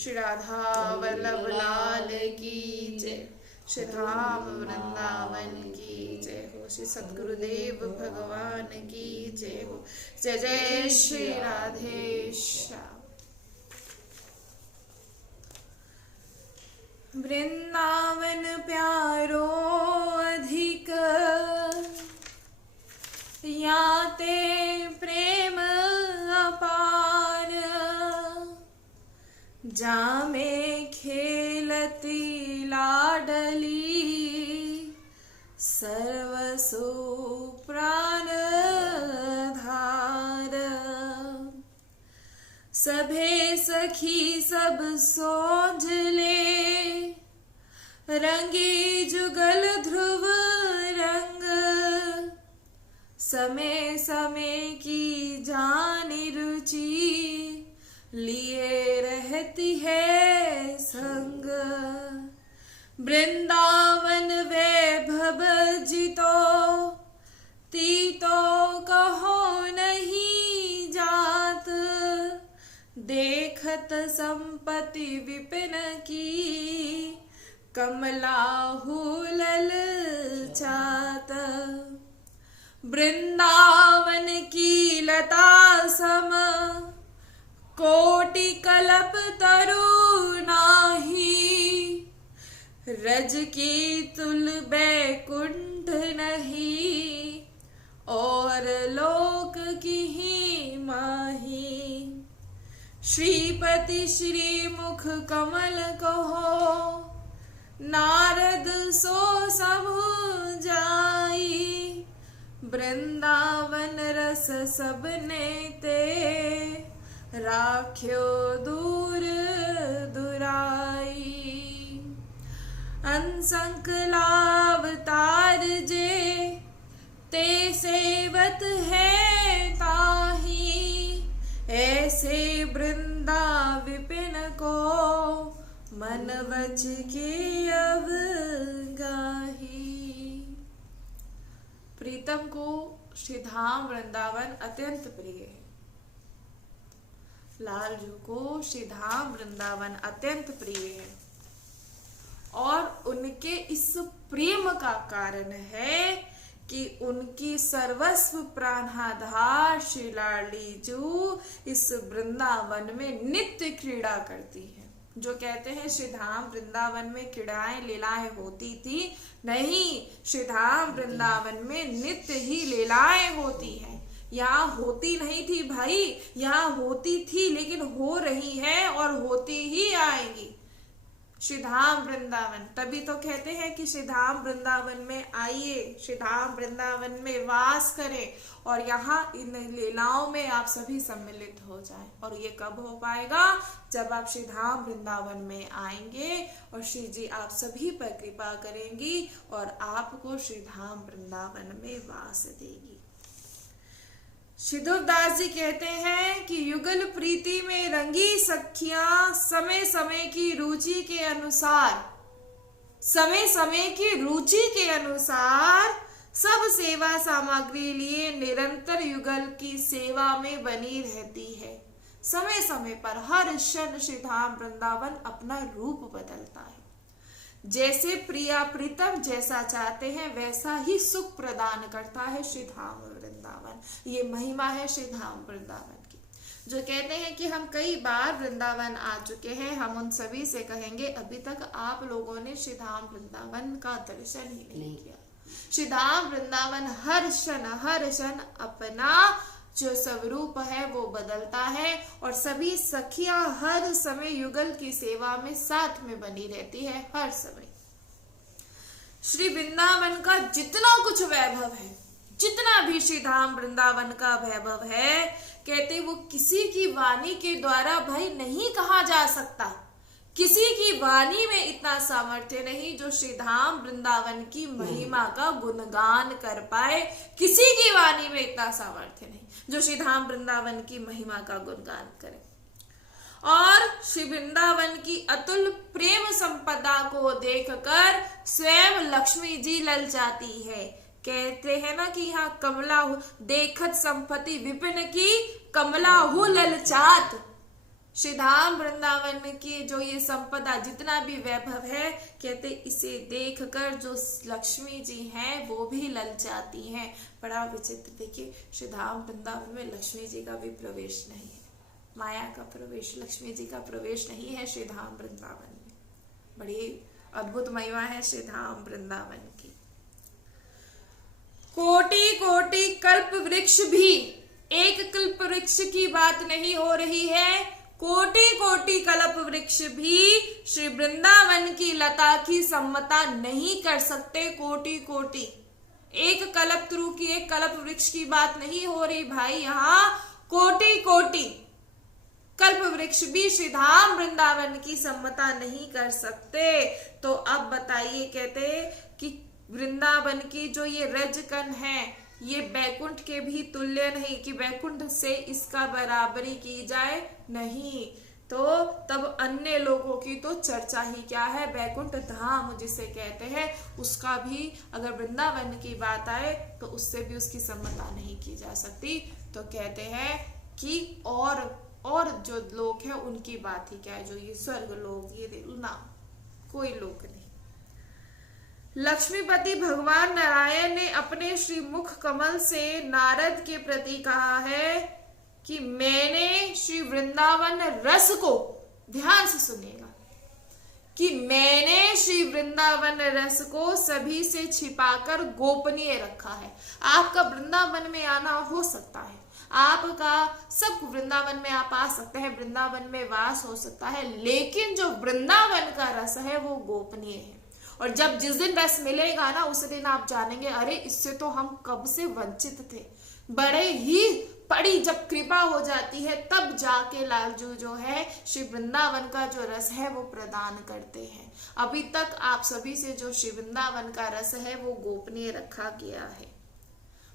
श्री राधा वल्लभ लाल की जय। श्री धाम वृंदावन की जय हो। श्री सद्गुरुदेव भगवान की जय हो। जय जय श्री राधे श्याम। वृंदावन प्यारो अधिक याते प्रेम अपार, जामे खेलती लाडली सर्वसु प्राण धार। सभे सखी सब सोझले रंगी जुगल ध्रुव रंग, समय समय की जानी रुचि लिए रहती है संग। वृंदावन वैभव जितो तीतो कहो नहीं जात, देखत संपत्ति विपिन की कमला हुलल चात। वृंदावन की लता सम कोटि कल्प तरु नाही, रज की तुल बैकुंठ नहीं और लोक की ही माही। श्रीपति श्री मुख कमल कहो, नारद सो समु जाई, वृंदावन रस सबने ते राख्यो दूर दुराई। अंसंकलावतार जे ते सेवत है ताही, ऐसे वृंदा विपिन को मन वच के अब गाही। प्रीतम को श्री धाम वृंदावन अत्यंत प्रिय है। लाल जी को श्री धाम वृंदावन अत्यंत प्रिय है और उनके इस प्रेम का कारण है कि उनकी सर्वस्व प्राणाधार श्री लाडली जू इस वृंदावन में नित्य क्रीड़ा करती है। जो कहते हैं श्री धाम वृंदावन में क्रीड़ाएं लीलाएं होती थी, नहीं, श्री धाम वृंदावन में नित्य ही लीलाएं होती हैं। यहाँ होती नहीं थी भाई, यहाँ होती थी लेकिन हो रही है और होती ही आएंगी। श्री धाम वृंदावन, तभी तो कहते हैं कि श्री धाम वृंदावन में आइए, श्री धाम वृंदावन में वास करें और यहाँ इन लीलाओं में आप सभी सम्मिलित हो जाएं। और ये कब हो पाएगा? जब आप श्री धाम वृंदावन में आएंगे और श्री जी आप सभी पर कृपा करेंगी और आपको श्री धाम वृंदावन में वास देगी। श्रीधुरदास जी कहते हैं कि युगल प्रीति में रंगी सखियां समय समय की रुचि के अनुसार, समय समय की रुचि के अनुसार सब सेवा सामग्री लिए निरंतर युगल की सेवा में बनी रहती है। समय समय पर हर क्षण श्री धाम वृंदावन अपना रूप बदलता है। जैसे प्रिया प्रीतम जैसा चाहते हैं वैसा ही सुख प्रदान करता है श्री धाम वृंदावन। ये महिमा है श्री धाम वृंदावन की। जो कहते हैं कि हम कई बार वृंदावन आ चुके हैं, हम उन सभी से कहेंगे अभी तक आप लोगों ने श्री धाम वृंदावन का दर्शन ही नहीं किया। श्री धाम वृंदावन हर क्षण अपना जो स्वरूप है वो बदलता है और सभी सखियां हर समय युगल की सेवा में साथ में बनी रहती है। हर समय श्री वृंदावन का जितना कुछ वैभव है, जितना भी श्री धाम वृंदावन का वैभव है, कहते वो किसी की वाणी के द्वारा भाई नहीं कहा जा सकता। किसी की वाणी में इतना सामर्थ्य नहीं जो श्री धाम वृंदावन की महिमा का गुणगान कर पाए। किसी की वाणी में इतना सामर्थ्य नहीं जो श्री धाम वृंदावन की महिमा का गुणगान करे। और श्री वृंदावन की अतुल प्रेम संपदा को देखकर स्वयं लक्ष्मी जी ललचाती है। कहते हैं ना कि यहाँ कमला देखत संपत्ति विपिन की कमला हु ललचात। श्री धाम वृंदावन की जो ये संपदा, जितना भी वैभव है, कहते इसे देखकर जो लक्ष्मी जी हैं वो भी ललचाती हैं। बड़ा विचित्र, देखिए श्री धाम वृंदावन में लक्ष्मी जी का भी प्रवेश नहीं है, माया का प्रवेश, लक्ष्मी जी का प्रवेश नहीं है श्री धाम वृंदावन में। बड़ी अद्भुत महिमा है श्री धाम वृंदावन की। कोटि कोटि कल्प वृक्ष भी, एक कल्प वृक्ष की बात नहीं हो रही है, कोटि कोटि कल्प वृक्ष भी श्री वृंदावन की लता की सम्मता नहीं कर सकते। कोटि कोटि, एक कल्पतरु की, एक कल्प वृक्ष की बात नहीं हो रही भाई, यहाँ कोटि कोटि कल्प वृक्ष भी श्री धाम वृंदावन की सम्मता नहीं कर सकते। तो अब बताइए, कहते कि वृंदावन की जो ये रजकन है, ये बैकुंठ के भी तुल्य नहीं, कि बैकुंठ से इसका बराबरी की जाए, नहीं। तो तब अन्य लोगों की तो चर्चा ही क्या है, बैकुंठ धाम जिसे कहते हैं, उसका भी अगर वृंदावन की बात आए तो उससे भी उसकी सम्मता नहीं की जा सकती। तो कहते हैं कि और जो लोग हैं उनकी बात ही क्या है, जो ये स्वर्ग लोग, ये ना कोई लोग नहीं। लक्ष्मीपति भगवान नारायण ने अपने श्री मुख कमल से नारद के प्रति कहा है कि मैंने श्री वृंदावन रस को, ध्यान से सुनिएगा, कि मैंने श्री वृंदावन रस को सभी से छिपाकर गोपनीय रखा है। आपका वृंदावन में आना हो सकता है, आपका सब वृंदावन में आप आ सकते हैं, वृंदावन में वास हो सकता है, लेकिन जो वृंदावन का रस है वो गोपनीय है। और जब जिस दिन रस मिलेगा ना, उस दिन आप जानेंगे अरे इससे तो हम कब से वंचित थे। बड़े ही बड़ी जब कृपा हो जाती है तब जाके लालजू जो है श्री वृंदावन का जो रस है वो प्रदान करते हैं। अभी तक आप सभी से जो श्री वृंदावन का रस है वो गोपनीय रखा गया है।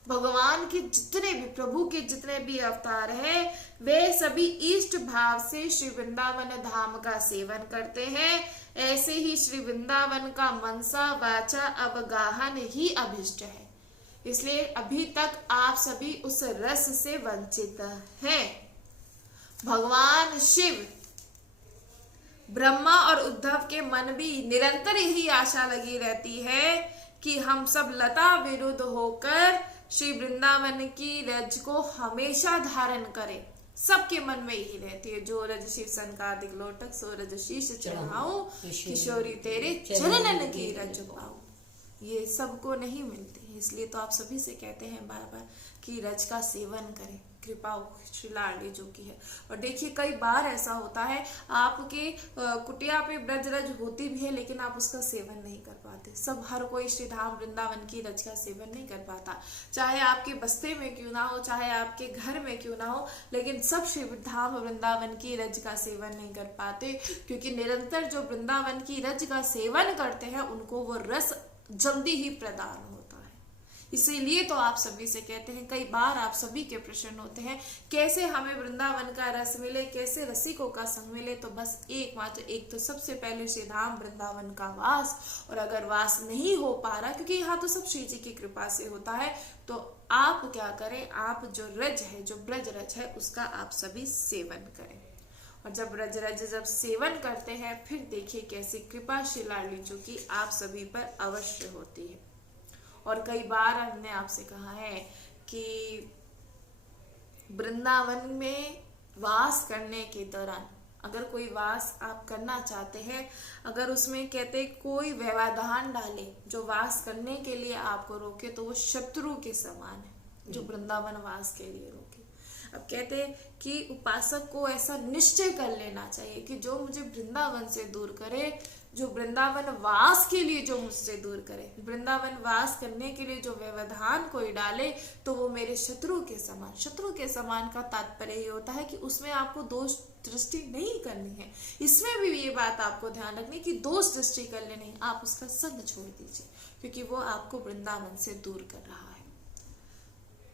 भगवान के जितने भी, प्रभु के जितने भी अवतार हैं, वे सभी इष्ट भाव से श्री वृंदावन धाम का सेवन करते हैं। ऐसे ही श्री वृंदावन का मनसा वाचा अवगाहन ही अभिष्ट है। इसलिए अभी तक आप सभी उस रस से वंचित हैं। भगवान शिव, ब्रह्मा और उद्धव के मन भी निरंतर यही आशा लगी रहती है कि हम सब लता विरुद्ध होकर श्री वृंदावन की रज को हमेशा धारण करें। सबके मन में यही रहती है, जो रज शिव सनकादिक लोटक सो रज शीश चढ़ाऊं, किशोरी तेरे चरणन की रज पाऊं। ये सबको नहीं मिलती, इसलिए तो आप सभी से कहते हैं बार बार कि रज का सेवन करें, कृपा श्री लाडली जो की है। और देखिए कई बार ऐसा होता है आपके कुटिया पे ब्रज रज होती भी है, लेकिन आप उसका सेवन नहीं कर पाते। सब हर कोई श्री धाम वृंदावन की रज का सेवन नहीं कर पाता, चाहे आपके बस्ते में क्यों ना हो, चाहे आपके घर में क्यों ना हो, लेकिन सब श्री धाम वृंदावन की रज का सेवन नहीं कर पाते, क्योंकि निरंतर जो वृंदावन की रज का सेवन करते हैं उनको वो रस जल्दी ही प्रदान होता है। इसीलिए तो आप सभी से कहते हैं, कई बार आप सभी के प्रश्न होते हैं कैसे हमें वृंदावन का रस मिले, कैसे रसिकों का संग मिले। तो बस एकमात्र एक तो सबसे पहले श्री धाम वृंदावन का वास, और अगर वास नहीं हो पा रहा, क्योंकि यहाँ तो सब श्री जी की कृपा से होता है, तो आप क्या करें, आप जो रज है, जो ब्रज रज है, उसका आप सभी सेवन करें। और जब ब्रज रज जब सेवन करते हैं, फिर देखिए कैसी कृपा श्री लाडली जी की आप सभी पर अवश्य होती है। और कई बार हमने आपसे कहा है कि वृंदावन में वास करने के दौरान अगर कोई वास आप करना चाहते हैं, अगर उसमें कहते कोई व्यवधान डाले जो वास करने के लिए आपको रोके, तो वो शत्रु के समान है जो वृंदावन वास के लिए रोके। अब कहते कि उपासक को ऐसा निश्चय कर लेना चाहिए कि जो मुझे वृंदावन से दूर करे, जो वृंदावन वास के लिए जो मुझसे दूर करे, वृंदावन वास करने के लिए जो व्यवधान कोई डाले, तो वो मेरे शत्रु के समान। शत्रु के समान का तात्पर्य ये होता है कि उसमें आपको दोष दृष्टि नहीं करनी है। इसमें भी ये बात आपको ध्यान रखनी कि दोष दृष्टि करने नहीं, आप उसका संग छोड़ दीजिए, क्योंकि वो आपको वृंदावन से दूर कर रहा है।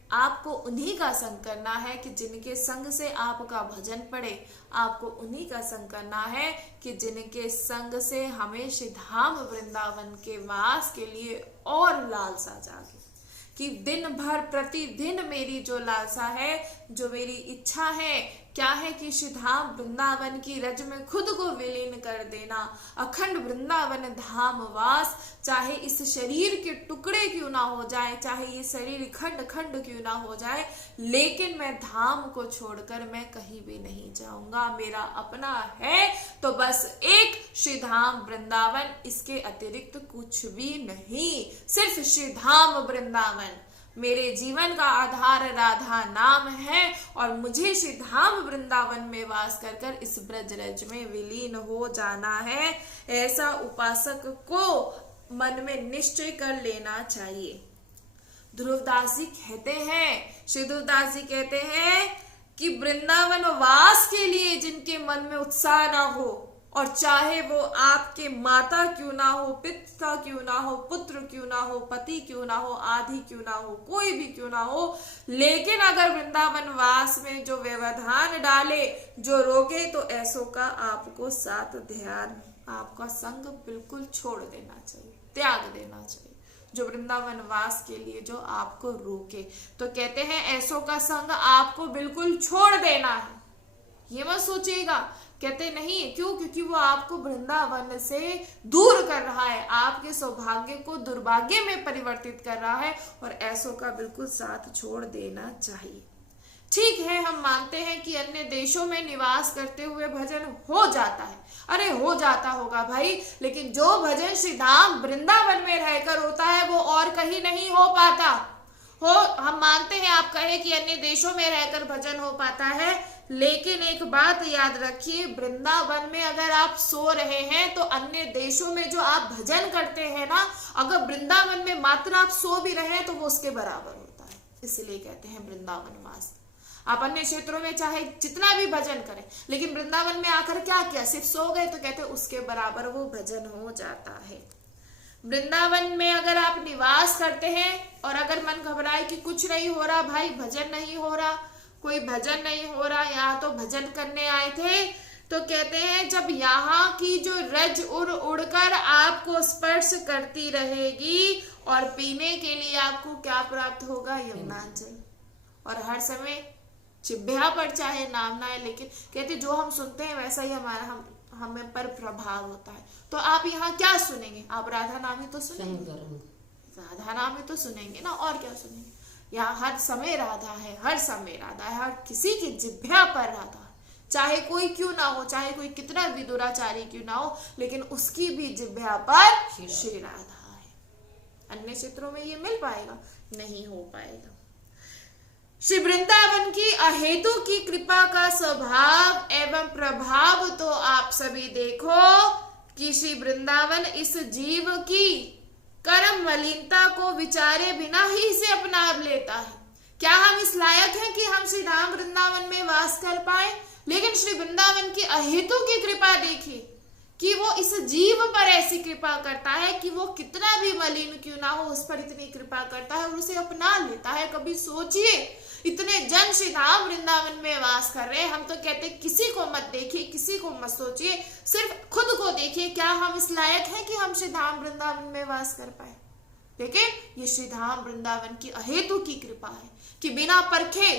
आपको उन्हीं का संग करना है कि जिनके संग से आपका भजन पड़े, आपको उन्हीं का संग करना है कि जिनके संग से हमें श्री धाम वृंदावन के वास के लिए और लालसा जागे, कि दिन भर प्रतिदिन मेरी जो लालसा है, जो मेरी इच्छा है क्या है कि श्री धाम वृंदावन की रज में खुद को विलीन कर देना, अखंड वृंदावन धाम वास। चाहे इस शरीर के टुकड़े क्यों ना हो जाए, चाहे ये शरीर खंड खंड क्यों ना हो जाए, लेकिन मैं धाम को छोड़कर मैं कहीं भी नहीं जाऊंगा। मेरा अपना है तो बस एक श्री धाम वृंदावन, इसके अतिरिक्त कुछ भी नहीं, सिर्फ श्री धाम वृंदावन। मेरे जीवन का आधार राधा नाम है और मुझे श्री धाम वृंदावन में वास कर कर इस ब्रजरज में विलीन हो जाना है। ऐसा उपासक को मन में निश्चय कर लेना चाहिए। ध्रुवदास जी कहते हैं, श्री ध्रुवदास जी कहते हैं कि वृंदावन वास के लिए जिनके मन में उत्साह ना हो, और चाहे वो आपके माता क्यों ना हो, पिता क्यों ना हो, पुत्र क्यों ना हो, पति क्यों ना हो, आदि क्यों ना हो, कोई भी क्यों ना हो, लेकिन अगर वृंदावन वास में जो व्यवधान डाले, जो रोके, तो ऐसों का आपको साथ ध्यान, आपका संग बिल्कुल छोड़ देना चाहिए, त्याग देना चाहिए। जो वृंदावन वास के लिए जो आपको रोके, तो कहते हैं ऐसों का संग आपको बिल्कुल छोड़ देना है। ये मत सोचिएगा, कहते नहीं, क्यों? क्योंकि वो आपको वृंदावन से दूर कर रहा है, आपके सौभाग्य को दुर्भाग्य में परिवर्तित कर रहा है, और ऐसों का बिल्कुल साथ छोड़ देना चाहिए। ठीक है, हम मानते हैं कि अन्य देशों में निवास करते हुए भजन हो जाता है, अरे हो जाता होगा भाई, लेकिन जो भजन श्री धाम वृंदावन में रहकर होता है वो और कहीं नहीं हो पाता। हम मानते हैं, आप कहे कि अन्य देशों में रहकर भजन हो पाता है, लेकिन एक बात याद रखिए, वृंदावन में अगर आप सो रहे हैं तो अन्य देशों में जो आप भजन करते हैं ना, अगर वृंदावन में मात्र आप सो भी रहे हैं तो वो उसके बराबर होता है। इसलिए कहते हैं वृंदावन वास। आप अन्य क्षेत्रों में चाहे जितना भी भजन करें, लेकिन वृंदावन में आकर क्या किया, सिर्फ सो गए, तो कहते हैं उसके बराबर वो भजन हो जाता है। वृंदावन में अगर आप निवास करते हैं और अगर मन घबराए कि कुछ नहीं हो रहा भाई, भजन नहीं हो रहा, कोई भजन नहीं हो रहा, यहाँ तो भजन करने आए थे, तो कहते हैं जब यहाँ की जो रज उड़ उड़कर आपको स्पर्श करती रहेगी, और पीने के लिए आपको क्या प्राप्त होगा, यमुना जल। और हर समय जिह्वा पर चाहे नाम ना है, लेकिन कहते जो हम सुनते हैं वैसा ही हमारा हमें पर प्रभाव होता है। तो आप यहाँ क्या सुनेंगे, आप राधा नाम ही तो सुनेंगे, राधा नाम ही तो सुनेंगे ना, और क्या सुनेंगे। यहाँ हर समय राधा है, हर समय राधा है, हर किसी की जिह्वा पर राधा है, चाहे कोई क्यों ना हो, चाहे कोई कितना भी दुराचारी क्यों ना हो, लेकिन उसकी भी जिह्वा पर श्री राधा है। अन्य क्षेत्रों में ये मिल पाएगा, नहीं हो पाएगा। श्री वृंदावन की अहेतु की कृपा का स्वभाव एवं प्रभाव तो आप सभी देखो कि श्री वृंदावन इस जीव की कर्म मलिनता को विचारे बिना ही इसे अपना लेता है। क्या हम इस लायक हैं कि हम श्री राम वृंदावन में वास कर पाए? लेकिन श्री वृंदावन की अहेतु की कृपा देखिए कि वो इस जीव पर ऐसी कृपा करता है कि वो कितना भी मलिन क्यों ना हो, उस पर इतनी कृपा करता है और उसे अपना लेता है। कभी सोचिए, इतने जन श्री धाम वृंदावन में वास कर रहे हैं, हम तो कहते किसी को मत देखिए, किसी को मत सोचिए, सिर्फ खुद को देखिए, क्या हम इस लायक हैं कि हम श्री धाम वृंदावन में वास कर पाए? लेकिन ये श्री धाम वृंदावन की अहेतु की कृपा है कि बिना परखे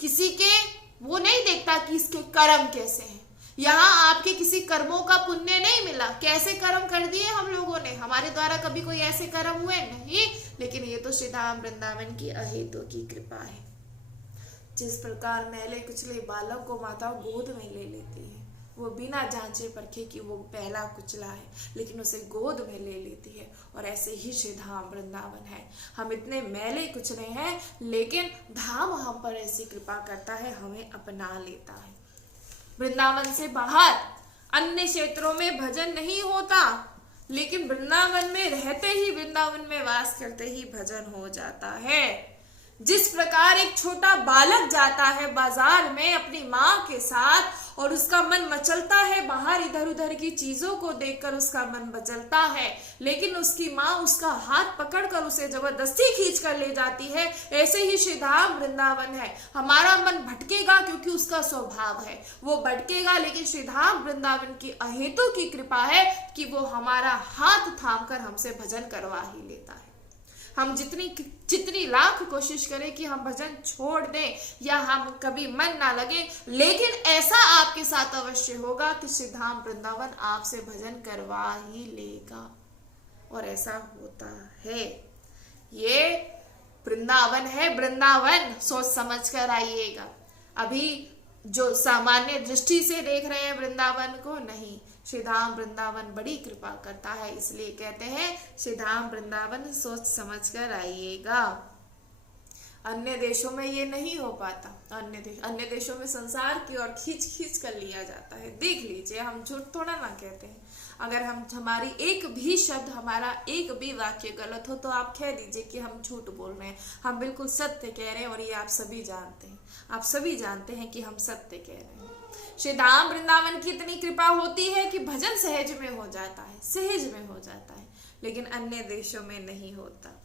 किसी के वो नहीं देखता कि इसके कर्म कैसे हैं। यहाँ आपके किसी कर्मों का पुण्य नहीं मिला, कैसे कर्म कर दिए हम लोगों ने, हमारे द्वारा कभी कोई ऐसे कर्म हुए नहीं, लेकिन ये तो श्री धाम वृंदावन की अहेतु की कृपा है। जिस प्रकार मैले कुचले बालक को माता गोद में ले लेती है, वो बिना जांचे परखे कि वो पहला कुचला है, लेकिन उसे गोद में ले लेती है, और ऐसे ही श्री धाम वृंदावन है। हम इतने मैले कुचले हैं, लेकिन धाम हम पर ऐसी कृपा करता है, हमें अपना लेता है। वृंदावन से बाहर अन्य क्षेत्रों में भजन नहीं होता, लेकिन वृंदावन में रहते ही, वृंदावन में वास करते ही भजन हो जाता है। जिस प्रकार एक छोटा बालक जाता है बाजार में अपनी माँ के साथ और उसका मन मचलता है, बाहर इधर उधर की चीजों को देखकर उसका मन मचलता है, लेकिन उसकी माँ उसका हाथ पकड़कर उसे जबरदस्ती खींच कर ले जाती है, ऐसे ही श्री धाम वृंदावन है। हमारा मन भटकेगा क्योंकि उसका स्वभाव है, वो भटकेगा, लेकिन श्री धाम वृंदावन की अहेतु की कृपा है कि वो हमारा हाथ थाम कर हमसे भजन करवा ही लेता है। हम जितनी लाख कोशिश करें कि हम भजन छोड़ दें या हम कभी मन ना लगे, लेकिन ऐसा आपके साथ अवश्य होगा कि श्री धाम वृंदावन आपसे भजन करवा ही लेगा। और ऐसा होता है। ये वृंदावन है, वृंदावन, सोच समझ कर आइएगा। अभी जो सामान्य दृष्टि से देख रहे हैं वृंदावन को, नहीं, श्री धाम वृंदावन बड़ी कृपा करता है, इसलिए कहते हैं श्री धाम वृंदावन सोच समझ कर आइएगा। अन्य देशों में ये नहीं हो पाता। अन्य देशों में संसार की ओर खींच खींच कर लिया जाता है। देख लीजिए, हम झूठ थोड़ा ना कहते हैं। अगर हमारी एक भी शब्द, हमारा एक भी वाक्य गलत हो तो आप कह दीजिए कि हम झूठ बोल रहे हैं। हम बिल्कुल सत्य कह रहे हैं और ये आप सभी जानते हैं। आप सभी जानते हैं कि हम सत्य कह रहे हैं। श्री धाम वृंदावन की इतनी कृपा होती है कि भजन सहज में हो जाता है, सहज में हो जाता है, लेकिन अन्य देशों में नहीं होता।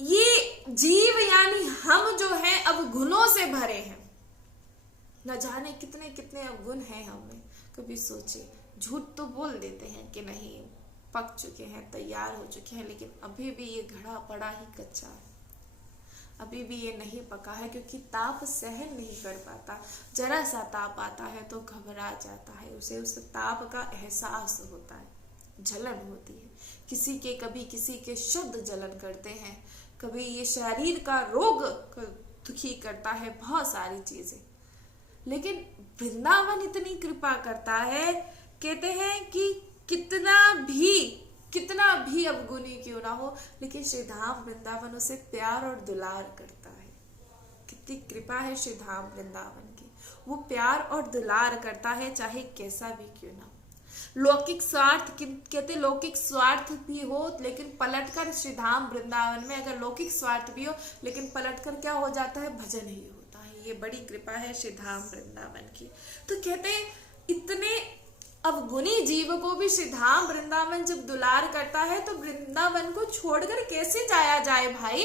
ये जीव यानी हम जो हैं अब गुणों से भरे हैं। न जाने कितने कितने अब गुण हैं हमें। कभी सोचे, झूठ तो बोल देते हैं कि नहीं पक चुके हैं, तैयार हो चुके हैं, लेकिन अभी भी ये घड़ा पड़ा ही कच्चा है। अभी भी ये नहीं पका है, क्योंकि ताप सहन नहीं कर पाता। जरा सा ताप आता है तो घबरा जाता है, उसे उस ताप का एहसास होता है, जलन होती है। कभी किसी के शब्द जलन करते हैं, कभी ये शरीर का रोग दुखी करता है, बहुत सारी चीजें। लेकिन वृंदावन इतनी कृपा करता है, कहते हैं कि कितना भी अवगुणी क्यों ना हो, लेकिन श्री धाम वृंदावन उसे प्यार और दुलार करता है। कितनी कृपा है श्री धाम वृंदावन की। वो प्यार और दुलार करता है, चाहे कैसा भी क्यों ना हो। लौकिक स्वार्थ, कहते लौकिक स्वार्थ भी हो, लेकिन पलटकर श्री धाम वृंदावन में अगर लौकिक स्वार्थ भी हो, लेकिन पलटकर क्या हो जाता है, भजन ही होता है। ये बड़ी कृपा है श्री धाम वृंदावन की। तो कहते हैं इतने अवगुणी जीव को भी श्री धाम वृंदावन जब दुलार करता है, तो वृंदावन को छोड़कर कैसे जाया जाए भाई?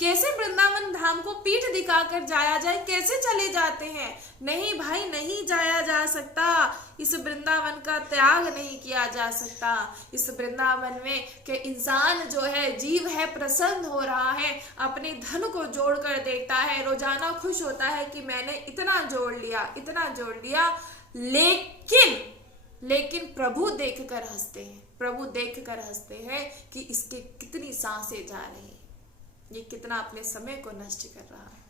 कैसे वृंदावन धाम को पीठ दिखाकर जाया जाए? कैसे चले जाते हैं? नहीं भाई, नहीं जाया जा सकता। इस वृंदावन का त्याग नहीं किया जा सकता। इस वृंदावन में के इंसान जो है, जीव है, प्रसन्न हो रहा है, अपने धन को जोड़कर देखता है, रोजाना खुश होता है कि मैंने इतना जोड़ लिया, इतना जोड़ लिया। लेकिन प्रभु देखकर हंसते हैं, प्रभु देखकर हंसते हैं कि इसके कितनी सांसें जा रही हैं, ये कितना अपने समय को नष्ट कर रहा है।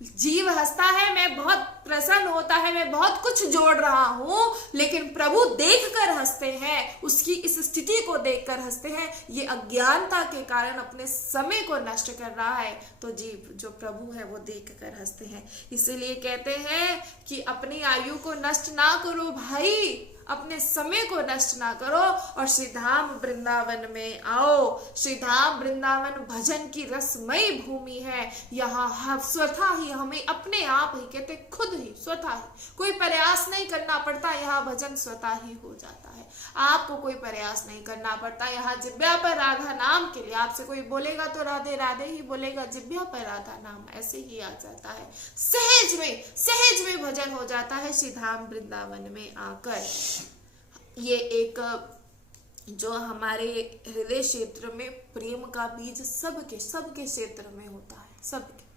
जीव हंसता है, मैं बहुत प्रसन्न होता है, मैं बहुत कुछ जोड़ रहा हूं, लेकिन प्रभु देखकर हंसते हैं, उसकी इस स्थिति को देखकर हंसते हैं। ये अज्ञानता के कारण अपने समय को नष्ट कर रहा है, तो जीव जो प्रभु है वो देखकर हंसते हैं। इसीलिए कहते हैं कि अपनी आयु को नष्ट ना करो भाई, अपने समय को नष्ट ना करो और श्री धाम वृंदावन में आओ। श्री धाम वृंदावन भजन की रसमयी भूमि है। यहाँ स्वतः ही हमें अपने आप ही, कहते खुद ही, स्वतः ही, कोई प्रयास नहीं करना पड़ता, यहाँ भजन स्वतः ही हो जाता है। आपको कोई प्रयास नहीं करना पड़ता। यहाँ जिब्या पर राधा नाम के लिए आपसे कोई बोलेगा तो राधे राधे ही बोलेगा, जिब्या पर राधा नाम ऐसे ही आ जाता है। सहज में भजन हो जाता है श्री धाम वृंदावन में आकर। ये एक जो हमारे हृदय क्षेत्र में प्रेम का बीज सबके क्षेत्र में होता है, सबके,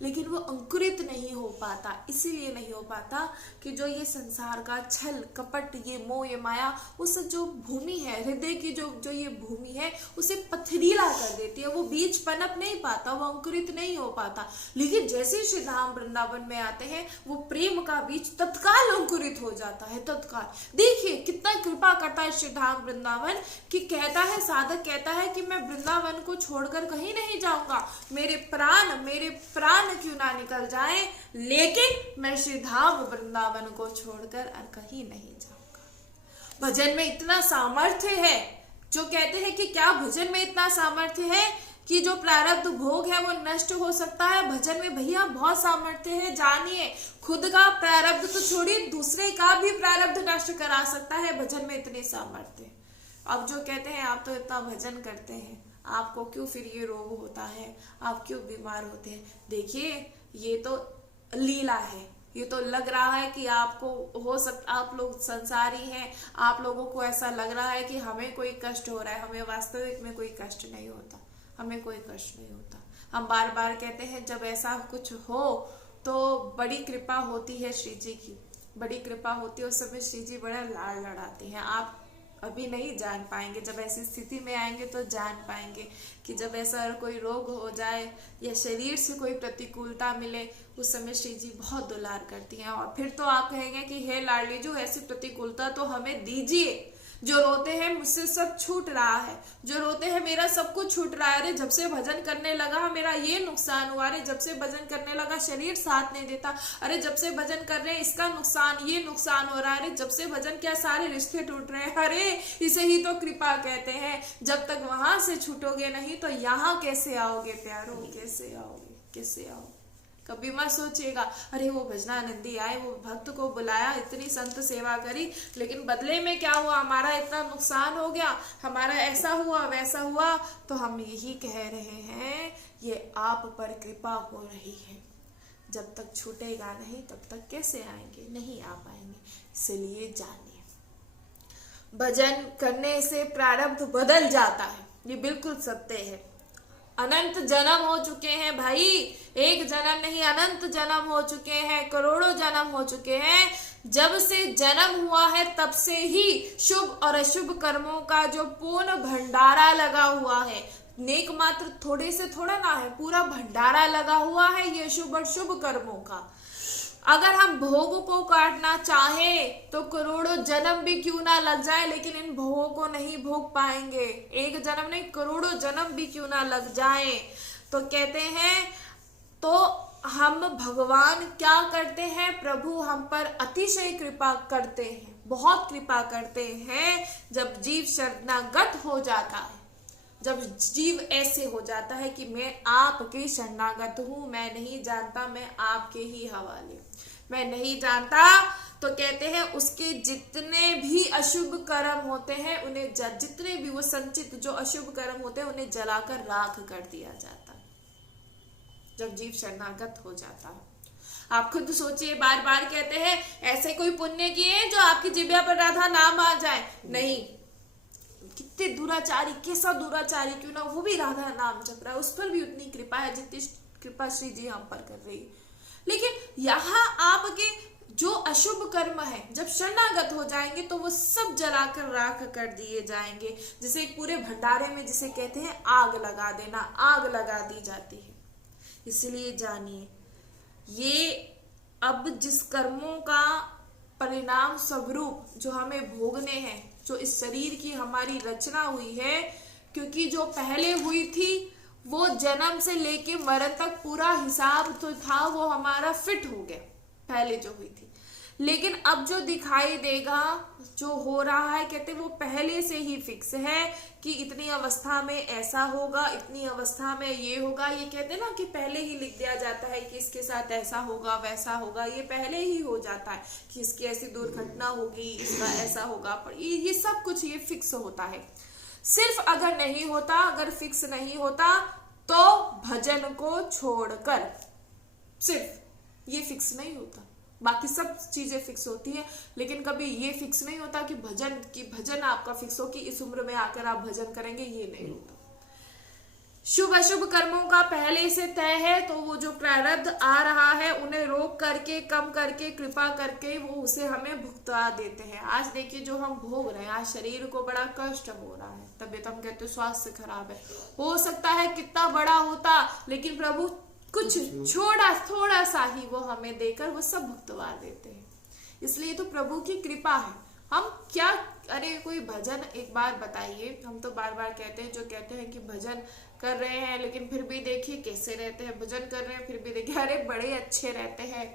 लेकिन वो अंकुरित नहीं हो पाता। इसीलिए नहीं हो पाता कि जो ये संसार का छल कपट, ये मोह, ये माया, उस जो भूमि है हृदय की, जो ये भूमि है, उसे पथरीला कर देती है। वो बीज पनप नहीं पाता, वो अंकुरित नहीं हो पाता। लेकिन जैसे श्री धाम वृंदावन में आते हैं, वो प्रेम का बीज तत्काल अंकुरित हो जाता है, तत्काल। देखिए कितना कृपा करता है श्री धाम वृंदावन कि कहता है, साधक कहता है कि मैं वृंदावन को छोड़कर कहीं नहीं जाऊंगा, मेरे प्राण क्यों ना निकल जाए, लेकिन मैं श्री धाम वृंदावन को छोड़कर कहीं नहीं जाऊंगा। भजन में इतना सामर्थ्य है। जो कहते हैं कि क्या भजन में इतना सामर्थ्य है कि जो प्रारब्ध भोग है वो नष्ट हो सकता है। भजन में भैया बहुत सामर्थ्य है। जानिए, खुद का प्रारब्ध तो छोड़िए, दूसरे का भी प्रारब्ध नष्ट करा सकता है। भजन में इतने सामर्थ्य। अब जो कहते हैं आप तो इतना भजन करते हैं, आपको क्यों फिर ये रोग होता है, आप क्यों बीमार होते हैं? देखिए, ये तो लीला है, ये तो लग रहा है कि आपको हो सकता, आप लोग संसारी हैं, आप लोगों को ऐसा लग रहा है कि हमें कोई कष्ट हो रहा है। हमें वास्तविक में कोई कष्ट नहीं होता, हमें कोई कष्ट नहीं होता। हम बार बार कहते हैं जब ऐसा कुछ हो तो बड़ी कृपा होती है श्री जी की, बड़ी कृपा होती है। उस समय श्री जी बड़ा लाड़ लड़ाती हैं। आप अभी नहीं जान पाएंगे, जब ऐसी स्थिति में आएंगे तो जान पाएंगे कि जब ऐसा कोई रोग हो जाए या शरीर से कोई प्रतिकूलता मिले, उस समय श्री जी बहुत दुलार करती हैं। और फिर तो आप कहेंगे कि हे लाडली जो ऐसी प्रतिकूलता तो हमें दीजिए। जो रोते हैं मुझसे सब छूट रहा है, जो रोते हैं मेरा सब कुछ छूट रहा है, अरे जब से भजन करने लगा मेरा ये नुकसान हुआ, अरे जब से भजन करने लगा शरीर साथ नहीं देता, अरे जब से भजन कर रहे हैं इसका नुकसान, ये नुकसान हो रहा है, अरे जब से भजन क्या सारे रिश्ते टूट रहे हैं। अरे इसे ही तो कृपा कहते हैं। जब तक वहां से छूटोगे नहीं तो यहाँ कैसे आओगे प्यारो, कैसे आओगे, कैसे आओगे। कभी मत सोचिएगा अरे वो भजनानंदी आए, वो भक्त को बुलाया, इतनी संत सेवा करी, लेकिन बदले में क्या हुआ, हमारा इतना नुकसान हो गया, हमारा ऐसा हुआ वैसा हुआ। तो हम यही कह रहे हैं ये आप पर कृपा हो रही है। जब तक छूटेगा नहीं तब तक कैसे आएंगे, नहीं आ पाएंगे। इसलिए जानिए भजन करने से प्रारब्ध बदल जाता है, ये बिल्कुल सत्य है। अनंत जन्म हो चुके हैं भाई, एक जन्म नहीं अनंत जन्म हो चुके हैं, करोड़ों जन्म हो चुके हैं। जब से जन्म हुआ है तब से ही शुभ और अशुभ कर्मों का जो पूर्ण भंडारा लगा हुआ है, नेक मात्र थोड़े से थोड़ा ना है, पूरा भंडारा लगा हुआ है ये शुभ और शुभ कर्मों का। अगर हम भोग को काटना चाहें तो करोड़ों जन्म भी क्यों ना लग जाए, लेकिन इन भोगों को नहीं भोग पाएंगे। एक जन्म नहीं करोड़ों जन्म भी क्यों ना लग जाए। तो कहते हैं तो हम भगवान क्या करते हैं, प्रभु हम पर अतिशय कृपा करते हैं, बहुत कृपा करते हैं। जब जीव शरणागत हो जाता है, जब जीव ऐसे हो जाता है कि मैं आपके शरणागत हूं, मैं नहीं जानता, मैं आपके ही हवाले, मैं नहीं जानता, तो कहते हैं उसके जितने भी अशुभ कर्म होते हैं उन्हें जितने भी वो संचित जो अशुभ कर्म होते हैं उन्हें जलाकर राख कर दिया जाता है जब जीव शरणागत हो जाता है। आप खुद सोचिए, बार बार कहते हैं ऐसे कोई पुण्य किए जो आपकी जिब्या पर राधा नाम आ जाए, नहीं। कितने दुराचारी, कैसा दुराचारी क्यों ना वो भी राधा नाम जप रहा है, उस पर भी उतनी कृपा है जितनी कृपा श्री जी हम पर कर रही है। लेकिन यहाँ आपके जो अशुभ कर्म है जब शरणागत हो जाएंगे तो वो सब जलाकर राख कर दिए जाएंगे। जैसे एक पूरे भंडारे में जिसे कहते हैं आग लगा देना, आग लगा दी जाती है। इसलिए जानिए ये अब जिस कर्मों का परिणाम स्वरूप जो हमें भोगने हैं, जो इस शरीर की हमारी रचना हुई है, क्योंकि जो पहले हुई थी वो जन्म से लेके मरण तक पूरा हिसाब तो था, वो हमारा फिट हो गया पहले जो हुई थी। लेकिन अब जो दिखाई देगा, जो हो रहा है, कहते वो पहले से ही फिक्स है कि इतनी अवस्था में ऐसा होगा, इतनी अवस्था में ये होगा। ये कहते ना कि पहले ही लिख दिया जाता है कि इसके साथ ऐसा होगा वैसा होगा, ये पहले ही हो जाता है कि इसकी ऐसी दुर्घटना होगी, इसका ऐसा होगा, ये सब कुछ ये फिक्स होता है। सिर्फ अगर नहीं होता, अगर फिक्स नहीं होता तो भजन को छोड़कर, सिर्फ ये फिक्स नहीं होता, बाकी सब चीजें फिक्स होती है, लेकिन कभी ये फिक्स नहीं होता कि भजन आपका फिक्स हो कि इस उम्र में आकर आप भजन करेंगे, ये नहीं होता। शुभ अशुभ कर्मों का पहले से तय है, तो वो जो प्रारब्ध आ रहा है उन्हें रोक करके, कम करके, कृपा करके वो उसे हमें भुगता देते हैं। आज देखिए जो हम भोग रहे हैं, आज शरीर को बड़ा कष्ट हो रहा है, तबीयत हम कहते हैं स्वास्थ्य खराब है, हो सकता है कितना बड़ा होता, लेकिन प्रभु कुछ थोड़ा सा ही वो हमें देकर वो सब भुगतवा देते हैं। इसलिए तो प्रभु की कृपा है। हम क्या, अरे कोई भजन, एक बार बताइए, हम तो बार बार कहते हैं, जो कहते हैं कि भजन कर रहे हैं लेकिन फिर भी देखिए कैसे रहते हैं, भजन कर रहे हैं फिर भी देखिए अरे बड़े अच्छे रहते हैं,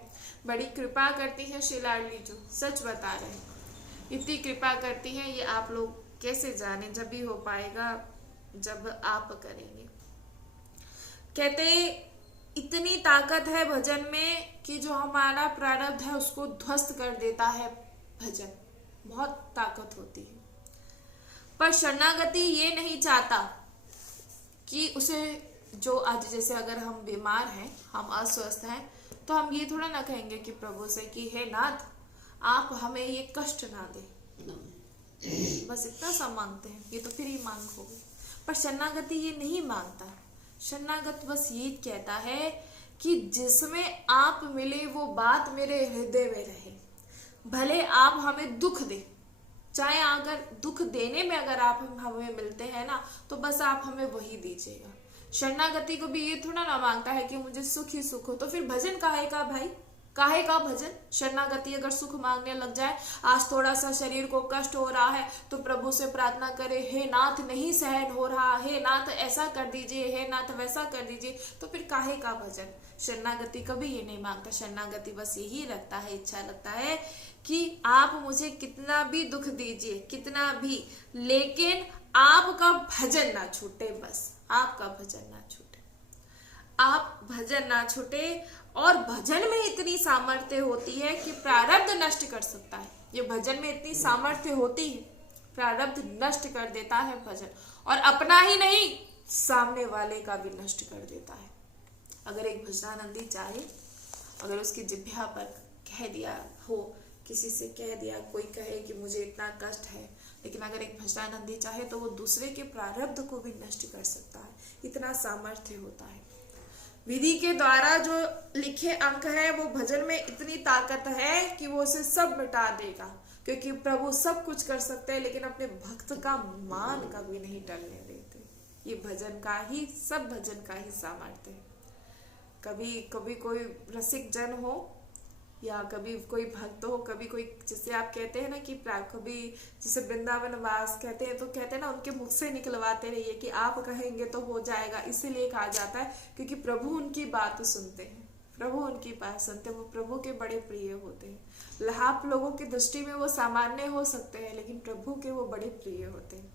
बड़ी कृपा करती है श्री लाडली जो, सच बता रहे हैं, इतनी कृपा करती है। ये आप लोग कैसे जाने, जब भी हो पाएगा जब आप करेंगे। कहते इतनी ताकत है भजन में कि जो हमारा प्रारब्ध है उसको ध्वस्त कर देता है भजन, बहुत ताकत होती है। पर शरणागति ये नहीं चाहता कि उसे, जो आज जैसे अगर हम बीमार हैं, हम अस्वस्थ हैं, तो हम ये थोड़ा ना कहेंगे कि प्रभु से कि हे नाथ आप हमें ये कष्ट ना दे, बस इतना सा मांगते हैं। ये तो फिर ही मांग हो गई। पर शरणागति ये नहीं मांगता। शरणागत बस ये कहता है कि जिसमें आप मिले वो बात मेरे हृदय में रहे। भले आप हमें दुख दे, चाहे अगर दुख देने में अगर आप हमें मिलते हैं ना, तो बस आप हमें वही दीजिएगा। शरणागति को भी ये थोड़ा ना मांगता है कि मुझे सुख ही सुख हो। तो फिर भजन काहे का भाई, काहे का भजन? शरणागति अगर सुख मांगने लग जाए, आज थोड़ा सा शरीर को कष्ट हो रहा है तो प्रभु से प्रार्थना करे, हे नाथ नहीं सहन हो रहा, हे नाथ ऐसा कर दीजिए, हे नाथ वैसा कर दीजिए, तो फिर काहे का भजन? शरणागति कभी ये नहीं मांगता। शरणागति बस यही रखता है, इच्छा रखता है कि आप मुझे कितना भी दुख दीजिए, कितना भी, लेकिन आपका भजन ना छूटे। बस आपका भजन ना छूटे, आप भजन ना छूटे। और भजन में इतनी सामर्थ्य होती है कि प्रारब्ध नष्ट कर सकता है। ये भजन में इतनी सामर्थ्य होती है, प्रारब्ध नष्ट कर देता है भजन, और अपना ही नहीं सामने वाले का भी नष्ट कर देता है। अगर एक भजनानंदी चाहे, अगर उसकी जिह्वा पर कह दिया हो, किसी से कह दिया, कोई कहे कि मुझे इतना कष्ट है, लेकिन अगर एक भजनानंदी चाहे तो वो दूसरे के प्रारब्ध को भी नष्ट कर सकता है। इतना सामर्थ्य होता है। विधि के द्वारा जो लिखे अंक है वो भजन में इतनी ताकत है कि वो उसे सब मिटा देगा, क्योंकि प्रभु सब कुछ कर सकते हैं लेकिन अपने भक्त का मान कभी नहीं टलने देते। ये भजन का ही, सब भजन का ही सामर्थ्य है। कभी कभी कोई रसिक जन हो या कभी कोई भक्त हो, कभी कोई, जैसे आप कहते हैं ना कि कभी जैसे वृंदावन वास कहते हैं, तो कहते हैं ना उनके मुख से निकलवाते रहिए कि आप कहेंगे तो हो जाएगा। इसीलिए कहा जाता है क्योंकि प्रभु उनकी बात सुनते हैं, प्रभु उनकी बात सुनते हैं, वो प्रभु के बड़े प्रिय होते हैं। आप लोगों की दृष्टि में वो सामान्य हो सकते हैं, लेकिन प्रभु के वो बड़े प्रिय होते हैं।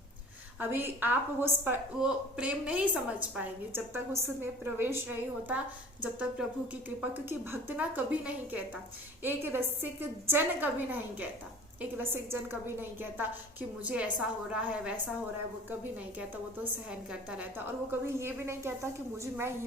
अभी आप वो प्रेम नहीं समझ पाएंगे जब तक उसमें प्रवेश नहीं होता, जब तक प्रभु की कृपा, क्योंकि भक्त ना कभी नहीं कहता, एक रसिक जन कभी नहीं कहता, एक रसिक जन कभी नहीं कहता कि मुझे ऐसा हो रहा है वैसा हो रहा है, वो कभी नहीं कहता। वो तो सहन करता रहता, और वो कभी ये भी नहीं कहता कि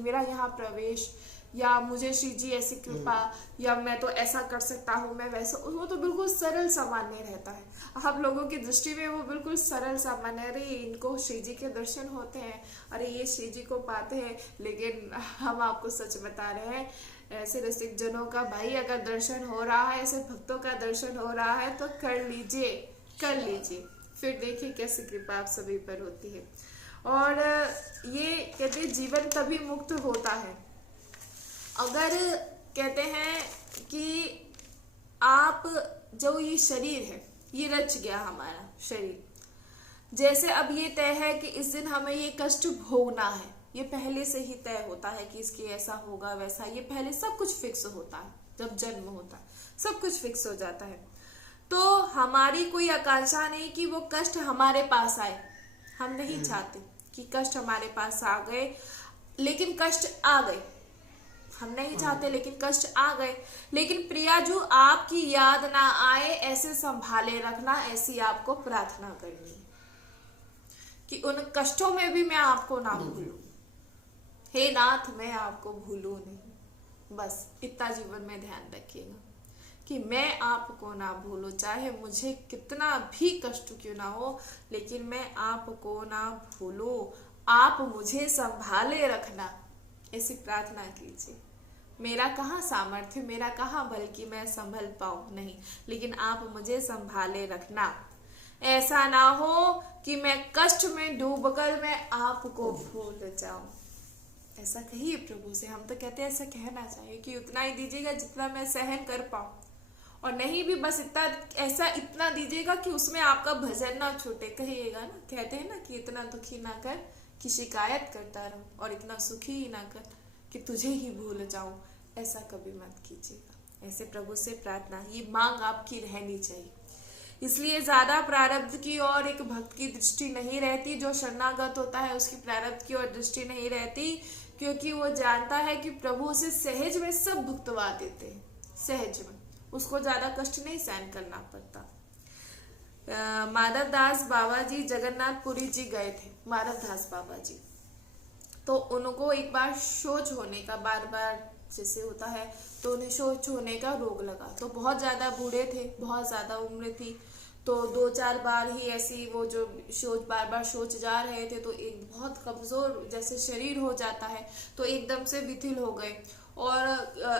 मेरा यहाँ प्रवेश, या मुझे श्री जी ऐसी कृपा, या मैं तो ऐसा कर सकता हूँ, मैं वैसा। वो तो बिल्कुल सरल सामान्य रहता है। आप लोगों की दृष्टि में वो बिल्कुल सरल सामान्य, अरे इनको श्री जी के दर्शन होते हैं, अरे ये श्री जी को पाते हैं। लेकिन हम आपको सच बता रहे हैं, ऐसे रसिक जनों का भाई अगर दर्शन हो रहा है, ऐसे भक्तों का दर्शन हो रहा है तो कर लीजिए, कर लीजिए, फिर देखिए कैसी कृपा आप सभी पर होती है। और ये कहते जीवन तभी मुक्त होता है अगर कहते हैं कि आप, जो ये शरीर है ये रच गया हमारा शरीर, जैसे अब ये तय है कि इस दिन हमें ये कष्ट भोगना है, ये पहले से ही तय होता है कि इसके ऐसा होगा वैसा, ये पहले सब कुछ फिक्स होता है। जब जन्म होता है सब कुछ फिक्स हो जाता है, तो हमारी कोई आकांक्षा नहीं कि वो कष्ट हमारे पास आए। हम नहीं चाहते कि कष्ट हमारे पास आ गए, लेकिन कष्ट आ गए, हम नहीं चाहते लेकिन कष्ट आ गए। लेकिन प्रियाजू आपकी याद ना आए ऐसे संभाले रखना, ऐसी आपको प्रार्थना करनी है कि उन कष्टों में भी मैं आपको ना भूलूं। हे नाथ मैं आपको भूलूं नहीं, बस इतना जीवन में ध्यान रखिएगा कि मैं आपको ना भूलूं, चाहे मुझे कितना भी कष्ट क्यों ना हो, लेकिन मैं आपको ना भूलूं, आप मुझे संभाले रखना, ऐसी प्रार्थना कीजिए। मेरा कहाँ सामर्थ्य, मेरा कहाँ बल कि मैं संभल पाऊं, नहीं, लेकिन आप मुझे संभाले रखना। ऐसा ना हो कि मैं कष्ट में डूबकर मैं आपको भूल जाऊं। ऐसा कहिए प्रभु से। हम तो कहते हैं ऐसा कहना चाहिए कि उतना ही दीजिएगा जितना मैं सहन कर पाऊं, और नहीं भी बस इतना, ऐसा इतना दीजिएगा कि उसमें आपका भजन ना छूटे। कहिएगा ना, कहते हैं ना कि इतना दुखी ना कर कि शिकायत करता रहूं, और इतना सुखी ही ना कर कि तुझे ही भूल जाऊं। ऐसा कभी मत कीजिएगा। ऐसे प्रभु से प्रार्थना, ये मांग आपकी रहनी चाहिए। इसलिए ज्यादा प्रारब्ध की और एक भक्त की दृष्टि नहीं रहती। जो शरणागत होता है उसकी प्रारब्ध की ओर दृष्टि नहीं रहती, क्योंकि वो जानता है कि प्रभु उसे सहज में सब भुगतवा देते हैं, सहज में उसको ज्यादा कष्ट नहीं सहन करना पड़ता। माधव दास बाबा जी जगन्नाथपुरी जी गए थे, माधव दास बाबा जी, तो उनको एक बार शौच होने का, बार बार जैसे होता है, तो उन्हें शौच होने का रोग लगा। तो बहुत ज़्यादा बूढ़े थे, बहुत ज़्यादा उम्र थी, तो 2-4 बार ही ऐसी वो जो शौच बार बार शौच जा रहे थे, तो एक बहुत कमज़ोर जैसे शरीर हो जाता है, तो एकदम से विथिल हो गए। और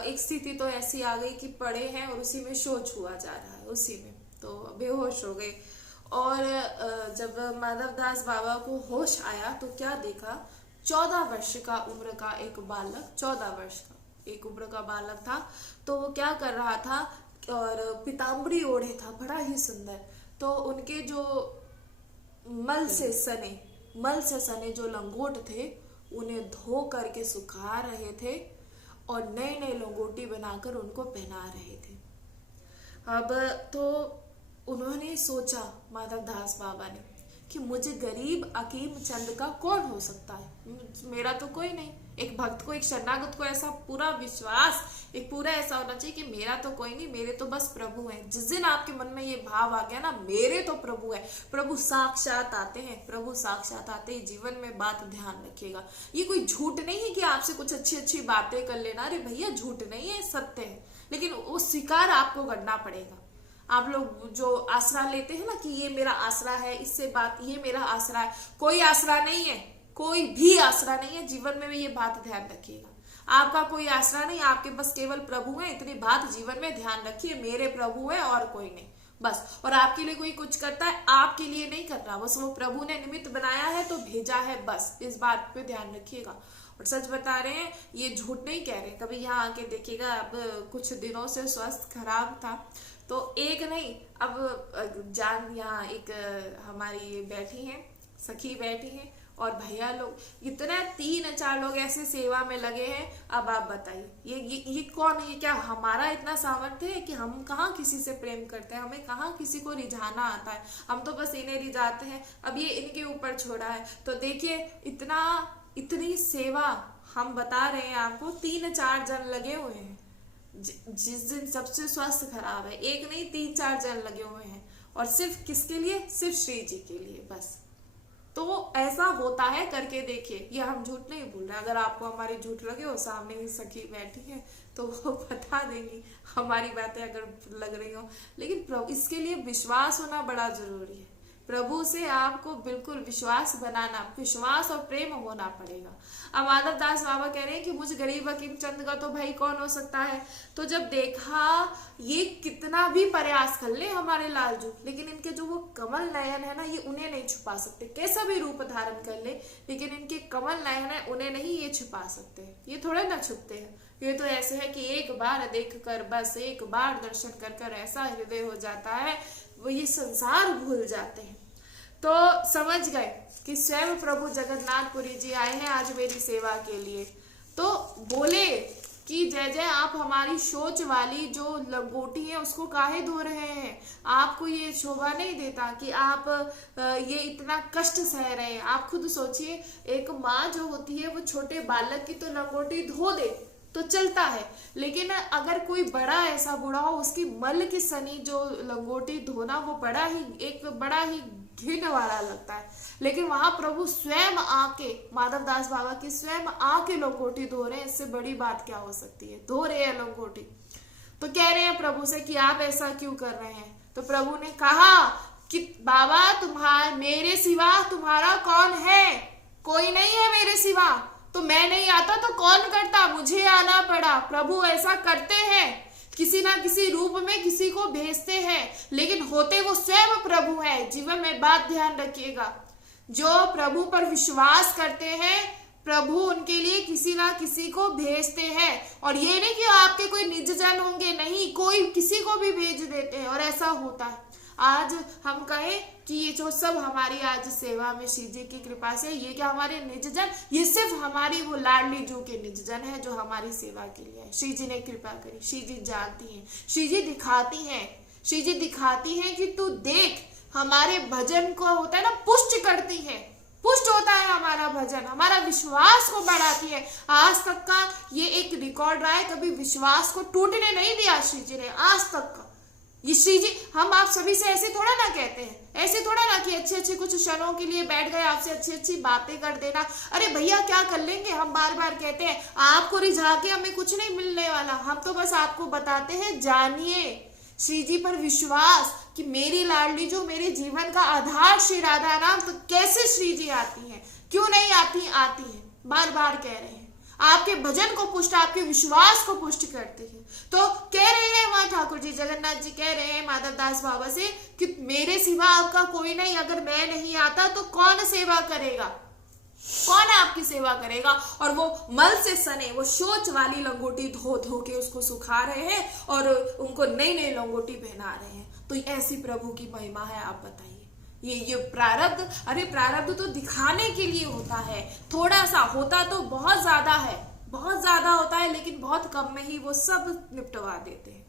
एक स्थिति तो ऐसी आ गई कि पड़े हैं और उसी में शौच हुआ जा रहा है, उसी में तो बेहोश हो गए। और जब माधवदास बाबा को होश आया तो क्या देखा, 14 वर्ष का उम्र का एक बालक, 14 वर्ष का एक उम्र का बालक था। तो वो क्या कर रहा था, और पीताम्बरी ओढ़े था, बड़ा ही सुंदर। तो उनके जो मल से सने जो लंगोट थे, उन्हें धो करके सुखा रहे थे और नए नए लंगोटी बनाकर उनको पहना रहे थे। अब तो उन्होंने सोचा, माधवदास बाबा ने, कि मुझे गरीब अकीम चंद का कौन हो सकता है, मेरा तो कोई नहीं। एक भक्त को, एक शरणागत को ऐसा पूरा विश्वास, एक पूरा ऐसा होना चाहिए कि मेरा तो कोई नहीं, मेरे तो बस प्रभु हैं। जिस दिन आपके मन में ये भाव आ गया ना, मेरे तो प्रभु है, प्रभु साक्षात आते हैं, प्रभु साक्षात आते ही जीवन में बात ध्यान रखिएगा। ये कोई झूठ नहीं है कि आपसे कुछ अच्छी अच्छी बातें कर लेना, अरे भैया झूठ नहीं है, सत्य है, लेकिन वो स्वीकार आपको करना पड़ेगा। आप लोग जो आसरा लेते हैं ना कि ये मेरा आसरा है, इससे बात, ये मेरा आसरा है, कोई आसरा नहीं है, कोई भी आसरा नहीं है। जीवन में भी ये बात ध्यान रखिएगा, आपका कोई आसरा नहीं, आपके बस केवल प्रभु है। इतनी बात जीवन में ध्यान रखिए, मेरे प्रभु है और कोई नहीं, बस। और आपके लिए कोई कुछ करता है, आपके लिए नहीं कर रहा, बस वो प्रभु ने निमित्त बनाया है तो भेजा है, बस। इस बात पे ध्यान रखिएगा। और सच बता रहे हैं, ये झूठ नहीं कह रहे। कभी यहाँ आके देखिएगा, अब कुछ दिनों से स्वास्थ्य खराब था, तो एक नहीं, अब जान यहाँ एक हमारी बैठी हैं, सखी बैठी हैं, और भैया लोग, इतना 3-4 लोग ऐसे सेवा में लगे हैं। अब आप बताइए, ये कौन है? ये क्या हमारा इतना सामर्थ्य है कि हम कहाँ किसी से प्रेम करते हैं, हमें कहाँ किसी को रिझाना आता है, हम तो बस इन्हें रिझाते हैं। अब ये इनके ऊपर छोड़ा है, तो देखिए इतनी सेवा हम बता रहे हैं आपको, 3-4 जन लगे हुए हैं। जिस दिन सबसे स्वास्थ्य खराब है, एक नहीं 3-4 जन लगे हुए हैं, और सिर्फ किसके लिए? सिर्फ श्री जी के लिए, बस। तो ऐसा होता है, करके देखिए, ये हम झूठ नहीं बोल रहे। अगर आपको हमारी झूठ लगे हो, सामने ही सखी बैठी है तो वो बता देंगी हमारी बातें अगर लग रही हो। लेकिन प्रभु, इसके लिए विश्वास होना बड़ा जरूरी है। प्रभु से आपको बिल्कुल विश्वास बनाना, विश्वास और प्रेम होना पड़ेगा। अब माधवदास बाबा कह रहे हैं कि मुझ गरीब हकीम चंद का तो भाई कौन हो सकता है। तो जब देखा, ये कितना भी प्रयास कर ले हमारे लालजू, लेकिन इनके जो वो कमल नयन है ना, ये उन्हें नहीं छुपा सकते। कैसा भी रूप धारण कर ले, लेकिन इनके कमल नयन है, उन्हें नहीं ये छुपा सकते। ये थोड़े ना छुपते हैं, ये तो ऐसे है कि एक बार देख कर, बस एक बार दर्शन कर कर ऐसा हृदय हो जाता है, वो ये संसार भूल जाते हैं। तो समझ गए कि स्वयं प्रभु जगन्नाथपुरी जी आए हैं आज मेरी सेवा के लिए। तो बोले कि जय जय, आप हमारी शौच वाली जो लंगोटी है उसको काहे धो रहे हैं? आपको ये शोभा नहीं देता कि आप ये इतना कष्ट सह रहे हैं। आप खुद सोचिए, एक माँ जो होती है वो छोटे बालक की तो लंगोटी धो दे तो चलता है, लेकिन अगर कोई बड़ा ऐसा बूढ़ा हो, उसकी मल की सनी जो लंगोटी धोना, वो बड़ा ही घिन वाला लगता है। लेकिन वहां प्रभु स्वयं आके, माधवदास बाबा की स्वयं आके लंगोटी धो रहे हैं, इससे बड़ी बात क्या हो सकती है? धो रहे हैं लंगोटी। तो कह रहे हैं प्रभु से कि आप ऐसा क्यों कर रहे हैं? तो प्रभु ने कहा कि बाबा, मेरे सिवा तुम्हारा कौन है? कोई नहीं है मेरे सिवा। तो मैं नहीं आता तो कौन करता? मुझे आना पड़ा। प्रभु ऐसा करते हैं, किसी ना किसी रूप में किसी को भेजते हैं, लेकिन होते वो स्वयं प्रभु है। जीवन में बात ध्यान रखिएगा, जो प्रभु पर विश्वास करते हैं, प्रभु उनके लिए किसी ना किसी को भेजते हैं। और ये नहीं कि आपके कोई निज जन होंगे, नहीं, कोई किसी को भी भेज देते हैं, और ऐसा होता है। आज हम कहें कि ये जो सब हमारी आज सेवा में श्री जी की कृपा से, ये क्या हमारे निज जन? ये सिर्फ हमारी वो लाडली जू के निज जन है जो हमारी सेवा के लिए है। श्री जी ने कृपा करी, श्री जी जानती हैं, श्री जी दिखाती हैं, श्री जी दिखाती हैं कि तू देख, हमारे भजन को होता है ना, पुष्ट करती है, पुष्ट होता है हमारा भजन, हमारा विश्वास को बढ़ाती है। आज तक का ये एक रिकॉर्ड रहा है, कभी विश्वास को टूटने नहीं दिया श्री जी ने, आज तक का। ये श्री जी, हम आप सभी से ऐसे थोड़ा ना कहते हैं, ऐसे थोड़ा ना कि अच्छे अच्छे कुछ क्षणों के लिए बैठ गए आपसे अच्छी अच्छी बातें कर देना। अरे भैया क्या कर लेंगे, हम बार बार कहते हैं आपको रिझा के हमें कुछ नहीं मिलने वाला, हम तो बस आपको बताते हैं जानिए श्री जी पर विश्वास कि मेरी लाडली जो मेरे जीवन का आधार श्री राधा नाम, तो कैसे श्री जी आती है, क्यों नहीं आती, आती है, बार बार कह रहे हैं, आपके भजन को पुष्ट, आपके विश्वास को पुष्ट करते हैं। तो कह रहे हैं वहां ठाकुर जी जगन्नाथ जी कह रहे हैं माधव दास बाबा से कि मेरे सिवा आपका कोई नहीं, अगर मैं नहीं आता तो कौन सेवा करेगा, कौन आपकी सेवा करेगा। और वो मल से सने वो शौच वाली लंगोटी धो धो के उसको सुखा रहे हैं और उनको नई नई लंगोटी पहना रहे हैं। तो ऐसी प्रभु की महिमा है, आप बताइए। ये प्रारब्ध, अरे प्रारब्ध तो दिखाने के लिए होता है, थोड़ा सा होता तो बहुत ज्यादा है, बहुत ज्यादा होता है, लेकिन बहुत कम में ही वो सब निपटवा देते हैं।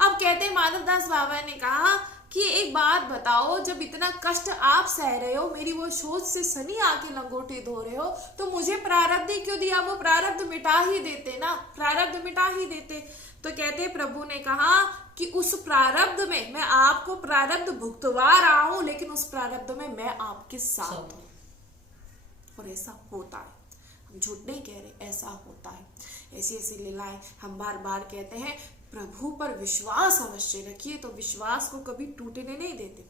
अब कहते हैं माधव दास बाबा ने कहा कि एक बात बताओ, जब इतना कष्ट आप सह रहे हो, मेरी वो सोच से सनी आके लंगोटी धो रहे हो, तो मुझे प्रारब्ध ही क्यों दिया, वो प्रारब्ध मिटा ही देते ना, प्रारब्ध मिटा ही देते। तो कहते प्रभु ने कहा कि उस प्रारब्ध में मैं आपको प्रारब्ध भुगतवा रहा हूं, लेकिन उस प्रारब्ध में मैं आपके साथ हूं। और ऐसा होता है, हम झूठ नहीं कह रहे, ऐसा होता है। ऐसी ऐसी लीलाएं हम बार बार कहते हैं। प्रभु पर विश्वास अवश्य रखिए, तो विश्वास को कभी टूटने नहीं देते।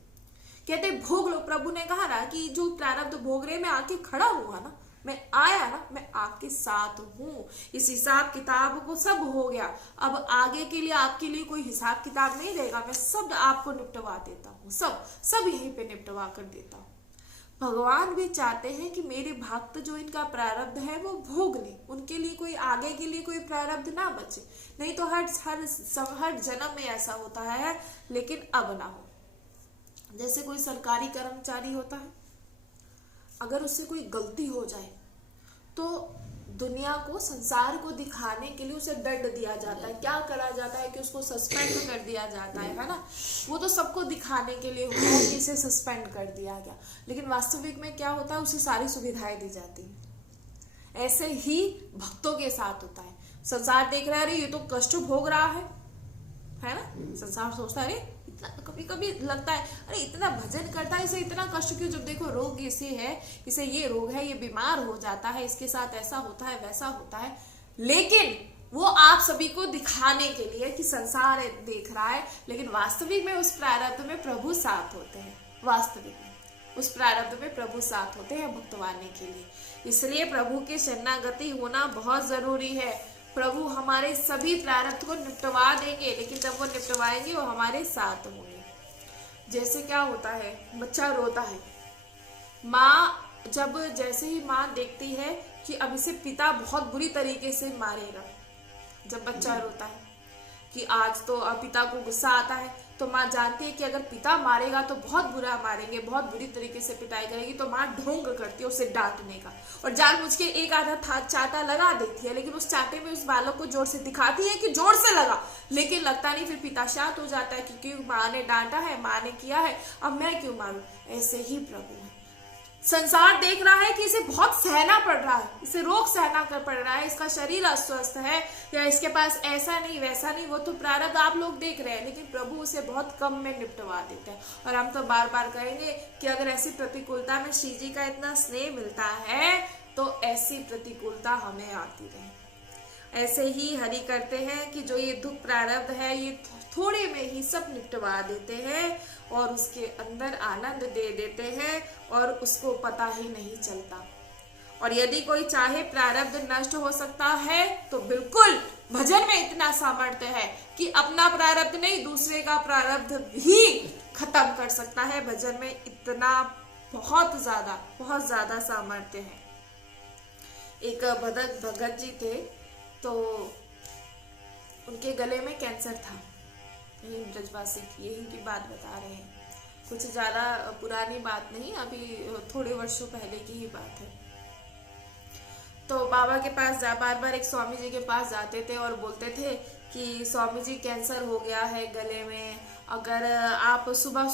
कहते भोग लो, प्रभु ने कहा ना कि जो प्रारब्ध भोग रहे, मैं आके खड़ा हुआ ना, मैं आया ना, मैं आपके साथ हूं। इस हिसाब किताब को सब हो गया, अब आगे के लिए आपके लिए कोई हिसाब किताब नहीं रहेगा, मैं सब आपको निपटवा देता हूँ, सब यहीं पे निपटवा कर देता हूँ। भगवान भी चाहते हैं कि मेरे भक्त जो इनका प्रारब्ध है वो भोग ले, उनके लिए कोई आगे के लिए कोई प्रारब्ध ना बचे। नहीं तो हर जन्म में ऐसा होता है, लेकिन अब ना हो। जैसे कोई सरकारी कर्मचारी होता है, अगर उससे कोई गलती हो जाए तो दुनिया को, संसार को दिखाने के लिए उसे दंड दिया जाता है। क्या करा जाता है कि उसको सस्पेंड कर दिया जाता है ना। वो तो सबको दिखाने के लिए होता है कि इसे सस्पेंड कर दिया गया, लेकिन वास्तविक में क्या होता है, उसे सारी सुविधाएं दी जाती हैं। ऐसे ही भक्तों के साथ होता है। संसार देख रहा है अरे ये तो कष्ट भोग रहा है ना। संसार सोचता है अरे इतना, कभी कभी लगता है अरे इतना भजन करता है, इसे इतना कष्ट क्यों, जब देखो रोग इसे है, इसे ये रोग है, ये बीमार हो जाता है, इसके साथ ऐसा होता है, वैसा होता है। लेकिन वो आप सभी को दिखाने के लिए कि संसार देख रहा है, लेकिन वास्तविक में उस प्रारब्ध में प्रभु साथ होते हैं। वास्तविक में उस प्रारब्ध में प्रभु साथ होते हैं भुगतवाने के लिए। इसलिए प्रभु के शरणागति होना बहुत जरूरी है। प्रभु हमारे सभी प्रारब्ध को निपटवा देंगे, लेकिन जब वो निपटवाएंगे वो हमारे साथ होंगे। जैसे क्या होता है, बच्चा रोता है, माँ जब जैसे ही माँ देखती है कि अब इसे पिता बहुत बुरी तरीके से मारेगा, जब बच्चा रोता है कि आज तो पिता को गुस्सा आता है, तो माँ जानती है कि अगर पिता मारेगा तो बहुत बुरा मारेंगे, बहुत बुरी तरीके से पिटाई करेगी, तो माँ ढोंग करती है उसे डांटने का, और जानबूझ के एक आधा चाटा लगा देती है। लेकिन उस चाटे में उस बालक को जोर से दिखाती है कि जोर से लगा, लेकिन लगता नहीं। फिर पिता शांत हो जाता है क्योंकि माँ ने डांटा है, माँ ने किया है, अब मैं क्यों मारूं। ऐसे ही प्रभु है, संसार देख रहा है कि इसे बहुत सहना पड़ रहा है, इसे रोग सहना कर पड़ रहा है, इसका शरीर अस्वस्थ है, या इसके पास ऐसा नहीं वैसा नहीं, वो तो प्रारब्ध आप लोग देख रहे हैं, लेकिन प्रभु उसे बहुत कम में निपटवा देते हैं। और हम तो बार बार कहेंगे कि अगर ऐसी प्रतिकूलता में श्री जी का इतना स्नेह मिलता है, तो ऐसी प्रतिकूलता हमें आती रहे। ऐसे ही हरि करते हैं कि जो ये दुख प्रारब्ध है, ये थोड़े में ही सब निपटवा देते हैं और उसके अंदर आनंद दे देते हैं, और उसको पता ही नहीं चलता। और यदि कोई चाहे प्रारब्ध नष्ट हो सकता है, तो बिल्कुल भजन में इतना सामर्थ्य है कि अपना प्रारब्ध नहीं, दूसरे का प्रारब्ध भी खत्म कर सकता है। भजन में इतना बहुत ज्यादा सामर्थ्य है। एक भगत जी थे, तो उनके गले में कैंसर था, यही ब्रजवासी थी, यही की बात बता रहे हैं, कुछ ज्यादा पुरानी बात नहीं, अभी थोड़े वर्षों पहले की ही बात है। तो बाबा के पास बार बार एक स्वामी जी के पास जाते थे और बोलते थे कि स्वामी जी कैंसर हो गया है गले में, अगर आप सुबह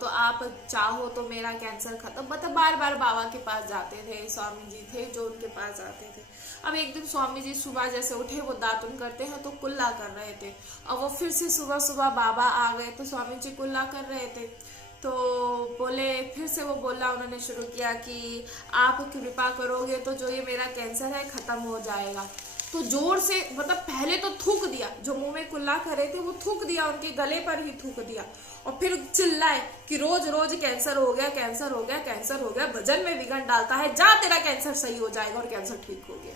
तो आप चाहो तो मेरा कैंसर खत्म, मतलब बार बार बाबा के पास जाते थे। स्वामी जी थे जो उनके पास जाते थे। अब एक दिन स्वामी जी सुबह जैसे उठे, वो दातुन करते हैं तो कुल्ला कर रहे थे। अब वो फिर से सुबह सुबह बाबा आ गए तो स्वामी जी कुल्ला कर रहे थे। तो बोले, फिर से वो बोलना उन्होंने शुरू किया कि आप कृपा करोगे तो जो ये मेरा कैंसर है खत्म हो जाएगा। तो जोर से, मतलब पहले तो थूक दिया, जो मुंह में कुल्ला कर रहे थे वो थूक दिया, उनके गले पर ही थूक दिया। और फिर चिल्लाए कि रोज रोज कैंसर हो गया, कैंसर हो गया, कैंसर हो गया, भजन में विघन डालता है, जा तेरा कैंसर सही हो जाएगा। और कैंसर ठीक हो गया।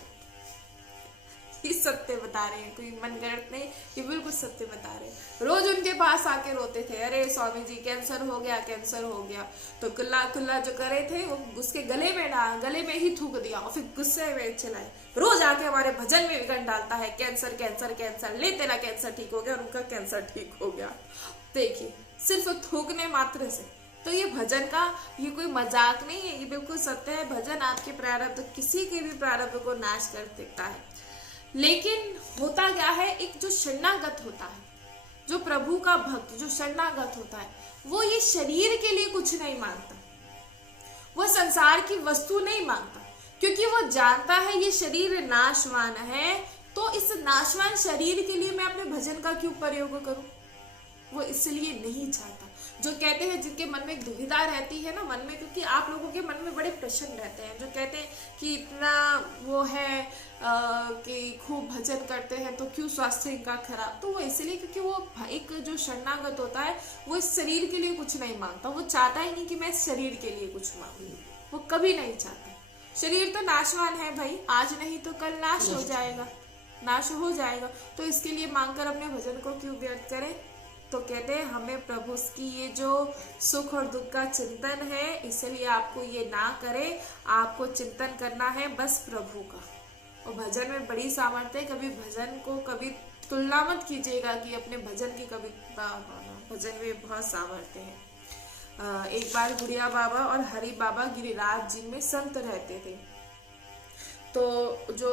ये सत्य बता रहे हैं, कोई मन गलत नहीं, ये बिल्कुल सत्य बता रहे हैं। रोज उनके पास आके रोते थे, अरे स्वामी जी कैंसर हो गया, कैंसर हो गया। तो कुल्ला कुल्ला जो करे थे वो उसके गले में ही थूक दिया। और फिर गुस्से में चिल्लाए, रोज आके हमारे भजन में विघन डालता है, कैंसर कैंसर कैंसर, ले तेरा कैंसर ठीक हो गया। और उनका कैंसर ठीक हो गया। देखिए, सिर्फ थूकने मात्र से। तो ये भजन का ये कोई मजाक नहीं है, ये बिल्कुल सत्य है। भजन आपके प्रारब्ध, किसी के भी प्रारब्ध को नाश कर देता है। लेकिन होता क्या है, एक जो शरणागत होता है, जो प्रभु का भक्त, जो शरणागत होता है, वो ये शरीर के लिए कुछ नहीं मांगता, वो संसार की वस्तु नहीं मांगता, क्योंकि वो जानता है ये शरीर नाशवान है। तो इस नाशवान शरीर के लिए मैं अपने भजन का क्यों प्रयोग करूं? वो इसलिए नहीं चाहता। जो कहते हैं, जिनके मन में दुविधा रहती है ना मन में, क्योंकि आप लोगों के मन में बड़े प्रश्न रहते हैं, जो कहते हैं कि इतना वो है कि खूब भजन करते हैं तो क्यों स्वास्थ्य इनका खराब। तो वो इसलिए क्योंकि वो एक जो शरणागत होता है वो इस शरीर के लिए कुछ नहीं मांगता। वो चाहता ही नहीं कि मैं इस शरीर के लिए कुछ मांगू, वो कभी नहीं चाहता। शरीर तो नाशवान है भाई, आज नहीं तो कल नाश हो जाएगा, नाश हो जाएगा। तो इसके लिए मांगकर अपने भजन को क्यों व्यर्थ करें? तो कहते हैं हमें प्रभु की ये जो सुख और दुख का चिंतन है, इसलिए आपको ये ना करे, आपको चिंतन करना है बस प्रभु का। और भजन में बड़ी सामर्थ्य है। कभी भजन को कभी तुलना मत कीजिएगा कि अपने भजन की, कभी भजन में बहुत सामर्थ्य है। एक बार गुड़िया बाबा और हरि बाबा गिरिराज जी में संत रहते थे। तो जो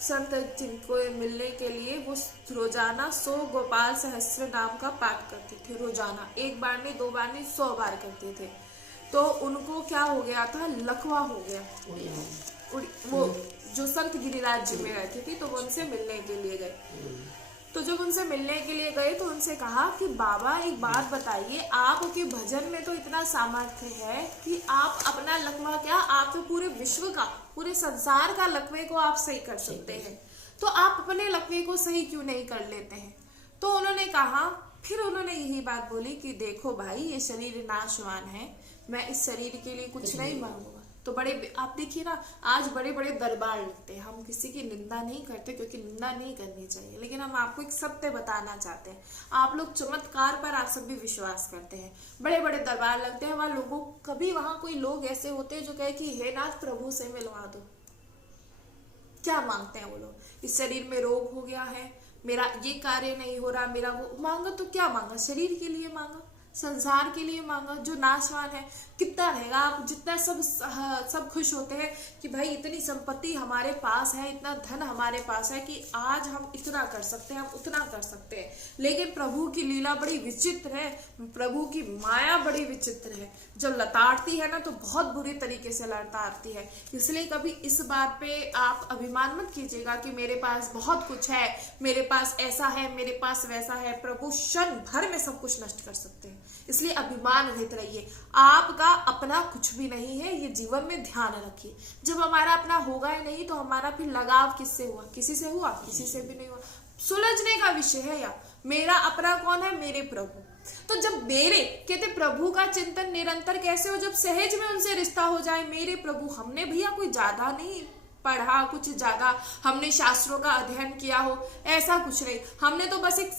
संत जिनको मिलने के लिए वो रोजाना 100 गोपाल सहस्त्र नाम का पाठ करते थे। रोजाना, एक बार नहीं, 2 बार नहीं, 100 बार करते थे। तो उनको क्या हो गया था, लकवा हो गया। वो जो संत गिरिराज जी में रहती थी, तो वो उनसे मिलने के लिए गए। तो जब उनसे मिलने के लिए गए तो उनसे कहा कि बाबा एक बात बताइए, आपके भजन में तो इतना सामर्थ्य है कि आप अपना लकवा क्या, आप तो पूरे विश्व का, पूरे संसार का लकवे को आप सही कर सकते हैं, तो आप अपने लकवे को सही क्यों नहीं कर लेते हैं? तो उन्होंने कहा, फिर उन्होंने यही बात बोली कि देखो भाई, ये शरीर नाशवान है, मैं इस शरीर के लिए कुछ नहीं मांगूंगा। तो बड़े, आप देखिए ना, आज बड़े बड़े दरबार लगते हैं। हम किसी की निंदा नहीं करते, क्योंकि निंदा नहीं करनी चाहिए, लेकिन हम आपको एक सत्य बताना चाहते हैं। आप लोग चमत्कार पर आप सब भी विश्वास करते हैं। बड़े बड़े दरबार लगते हैं, वहां लोगों, कभी वहां कोई लोग ऐसे होते हैं जो कहे कि हे नाथ, प्रभु से मिलवा दो। क्या मांगते हैं वो लोग? इस शरीर में रोग हो गया है, मेरा ये कार्य नहीं हो रहा, मेरा वो मांगा। तो क्या मांगा? शरीर के लिए मांगा, संसार के लिए मांगा, जो नाशवान है। कितना रहेगा? आप जितना सब खुश होते हैं कि भाई इतनी संपत्ति हमारे पास है, इतना धन हमारे पास है कि आज हम इतना कर सकते हैं, हम उतना कर सकते हैं। लेकिन प्रभु की लीला बड़ी विचित्र है, प्रभु की माया बड़ी विचित्र है। जब लताड़ती है ना, तो बहुत बुरी तरीके से लताड़ती है। इसलिए कभी इस बात पे आप अभिमान मत कीजिएगा कि मेरे पास बहुत कुछ है, मेरे पास ऐसा है, मेरे पास वैसा है। प्रभु क्षण भर में सब कुछ नष्ट कर सकते हैं। इसलिए अभिमान रहित रहिए। आपका अपना कुछ भी नहीं है, ये जीवन में ध्यान रखिए। जब हमारा अपना होगा ही नहीं, तो हमारा फिर लगाव किससे हुआ? किसी से हुआ? किसी से भी नहीं हुआ। सुलझने का विषय है। या मेरा अपना कौन है? मेरे प्रभु। तो जब मेरे कहते, प्रभु का चिंतन निरंतर कैसे हो? जब सहज में उनसे रिश्ता हो जाए। मेरे प्रभु, हमने भैया कोई ज्यादा नहीं पढ़ा, कुछ ज्यादा हमने शास्त्रों का अध्ययन किया हो, ऐसा कुछ नहीं। हमने तो बस एक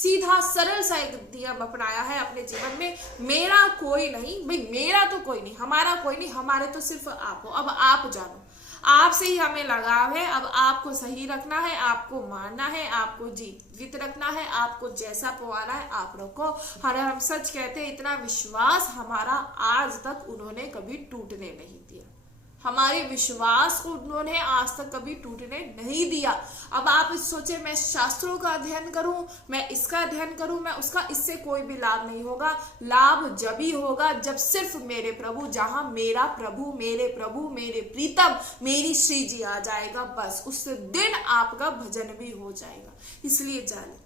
सीधा सरल सा एक नियम अपनाया है अपने जीवन में, मेरा कोई नहीं। भाई मेरा तो कोई नहीं, हमारा कोई नहीं, हमारे तो सिर्फ आप हो। अब आप जानो, आपसे ही हमें लगाव है। अब आपको सही रखना है, आपको मारना है, आपको जीवित रखना है, आपको जैसा पवाना है आप रखो। हम सच कहते हैं, इतना विश्वास हमारा आज तक उन्होंने कभी टूटने नहीं दिया। हमारे विश्वास को उन्होंने आज तक कभी टूटने नहीं दिया। अब आप सोचे मैं शास्त्रों का अध्ययन करूं, मैं इसका अध्ययन करूं, मैं उसका, इससे कोई भी लाभ नहीं होगा। लाभ जब ही होगा जब सिर्फ मेरे प्रभु, जहां मेरा प्रभु, मेरे प्रीतम, मेरी श्री जी आ जाएगा, बस उस दिन आपका भजन भी हो जाएगा। इसलिए जाने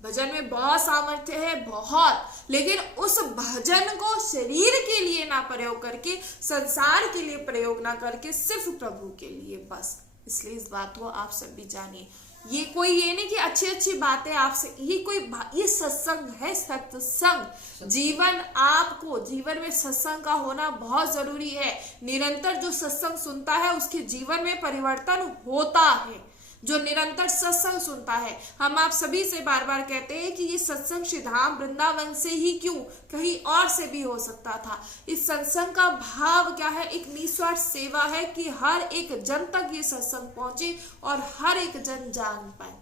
भजन में बहुत सामर्थ्य है, बहुत, लेकिन उस भजन को शरीर के लिए ना प्रयोग करके, संसार के लिए प्रयोग ना करके, सिर्फ प्रभु के लिए बस। इसलिए इस बात को आप सभी जानिए। ये कोई ये नहीं कि अच्छी अच्छी बातें आपसे, ये सत्संग है, सत्संग। जीवन में सत्संग का होना बहुत जरूरी है। निरंतर जो सत्संग सुनता है उसके जीवन में परिवर्तन होता है, जो निरंतर सत्संग सुनता है। हम आप सभी से बार बार कहते हैं कि ये सत्संग श्रीधाम वृंदावन से ही क्यों, कहीं और से भी हो सकता था। इस सत्संग का भाव क्या है? एक निस्वार्थ सेवा है कि हर एक जन तक ये सत्संग पहुंचे और हर एक जन जान पाए।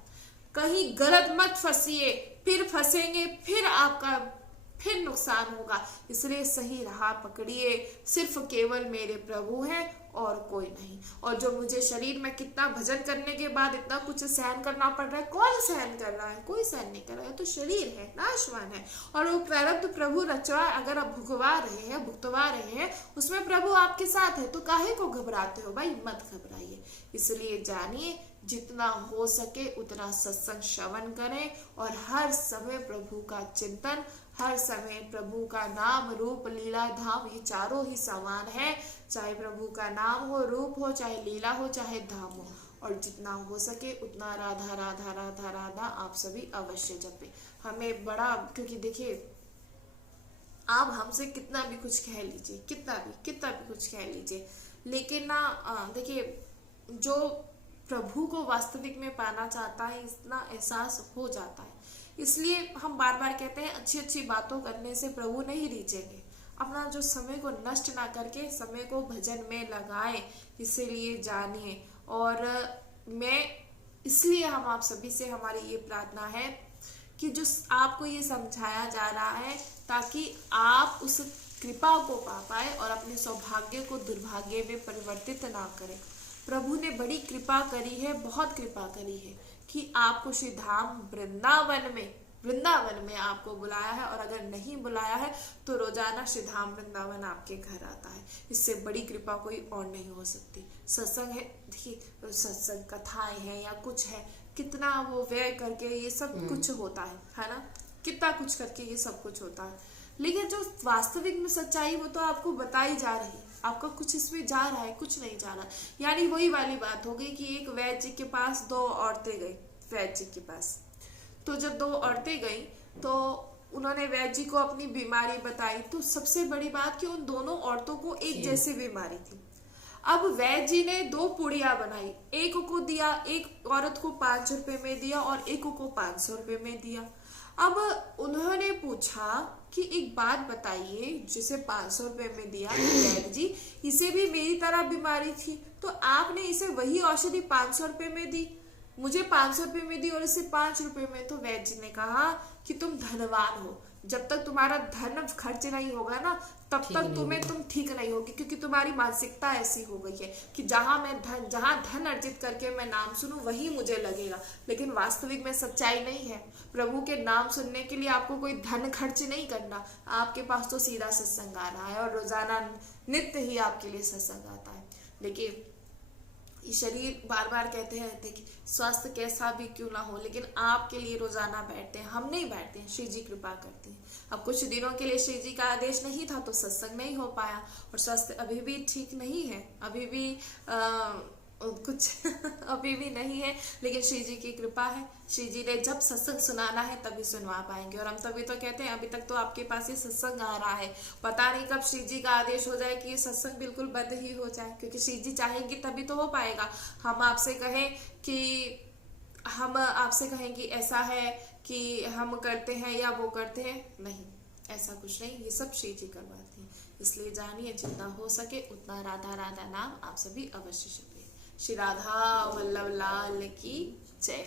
कहीं गलत मत फंसिए, फिर फंसेंगे, फिर नुकसान होगा। इसलिए सही राह पकड़िए। सिर्फ केवल मेरे प्रभु हैं और कोई नहीं। और जो मुझे शरीर में कितना भजन करने के बाद इतना कुछ सहन करना पड़ रहा है, कौन सहन कर रहा है? कोई सहन नहीं कर रहा है। तो शरीर है, नाशवान है, और वो प्रारब्ध प्रभु रचवा, अगर आप भुगवा रहे हैं, उसमें प्रभु आपके साथ है। तो काहे को घबराते हो भाई? मत घबराइए। इसलिए जानिए, जितना हो सके उतना सत्संग श्रवण करें और हर समय प्रभु का चिंतन, हर समय प्रभु का नाम, रूप, लीला, धाम, ये चारों ही समान है। चाहे प्रभु का नाम हो, रूप हो, चाहे लीला हो, चाहे धाम हो। और जितना हो सके उतना राधा राधा राधा राधा आप सभी अवश्य जपे। हमें बड़ा, क्योंकि देखिए आप हमसे कितना भी कुछ कह लीजिए, कितना भी कुछ कह लीजिए, लेकिन ना देखिए, जो प्रभु को वास्तविक में पाना चाहता है, इतना एहसास हो जाता है। इसलिए हम बार बार कहते हैं अच्छी अच्छी बातों करने से प्रभु नहीं रीचेंगे। अपना जो समय को नष्ट ना करके समय को भजन में लगाएं। इसीलिए जानिए। और इसलिए हम आप सभी से हमारी ये प्रार्थना है कि जो आपको ये समझाया जा रहा है, ताकि आप उस कृपा को पा पाए और अपने सौभाग्य को दुर्भाग्य में परिवर्तित ना करें। प्रभु ने बड़ी कृपा करी है, बहुत कृपा करी है कि आपको श्री धाम वृंदावन में आपको बुलाया है। और अगर नहीं बुलाया है तो रोजाना श्री धाम वृंदावन आपके घर आता है। इससे बड़ी कृपा कोई और नहीं हो सकती। सत्संग है, देखिए सत्संग कथाएं हैं या कुछ है, कितना वो व्यय करके ये सब कुछ होता है ना, कितना कुछ करके ये सब कुछ होता है। लेकिन जो वास्तविक में सच्चाई वो तो आपको बताई जा रही है। आपका कुछ इसमें जा रहा है, कुछ नहीं जा रहा। यानी वही वाली बात हो गई कि एक वैद्य जी के पास दो औरतें गई वैद्य जी के पास। तो जब दो औरतें गई तो उन्होंने वैद्य जी को अपनी बीमारी बताई। तो सबसे बड़ी बात कि उन दोनों औरतों को एक जैसी बीमारी थी। अब वैद्य जी ने 2 पुड़िया बनाई, एक को दिया, एक औरत को 5 रुपए में दिया और एक को 500 रुपए में दिया। अब उन्होंने पूछा कि एक बात बताइए, जिसे 500 रुपए में दिया वैद्य जी, इसे भी मेरी तरह बीमारी थी, तो आपने इसे वही औषधि 500 रुपए में दी, मुझे 500 रुपए में दी और इसे 5 रुपए में। तो वैद्य जी ने कहा कि तुम धनवान हो, जब तक तुम्हारा धन खर्च नहीं होगा ना, तब तक तुम ठीक नहीं होगी, क्योंकि तुम्हारी मानसिकता ऐसी हो गई है कि जहां धन अर्जित करके मैं नाम सुनूं वही मुझे लगेगा। लेकिन वास्तविक में सच्चाई नहीं है। प्रभु के नाम सुनने के लिए आपको कोई धन खर्च नहीं करना, आपके पास तो सीधा सत्संग आ रहा है और रोजाना नित्य ही आपके लिए सत्संग आता है। लेकिन शरीर बार बार कहते हैं कि स्वास्थ्य कैसा भी क्यों ना हो, लेकिन आपके लिए रोजाना बैठते हैं, हम नहीं बैठते हैं, श्री जी कृपा करती हैं। अब कुछ दिनों के लिए श्री जी का आदेश नहीं था तो सत्संग नहीं हो पाया और स्वास्थ्य अभी भी ठीक नहीं है, अभी भी कुछ अभी भी नहीं है, लेकिन श्री जी की कृपा है। श्री जी ने जब सत्संग सुनाना है तभी सुनवा पाएंगे। और हम तभी तो कहते हैं अभी तक तो आपके पास ये सत्संग आ रहा है, पता नहीं कब श्री जी का आदेश हो जाए कि ये सत्संग बिल्कुल बंद ही हो जाए, क्योंकि श्री जी चाहेंगे तभी तो हो पाएगा। हम आपसे कहें कि ऐसा है कि हम करते हैं या वो करते हैं, नहीं, ऐसा कुछ नहीं, ये सब श्री जी करवाते हैं। इसलिए जानिए, जितना हो सके उतना राधा राधा नाम आप सभी अवश्य जपिए। श्री राधा वल्लभ लाल की जय।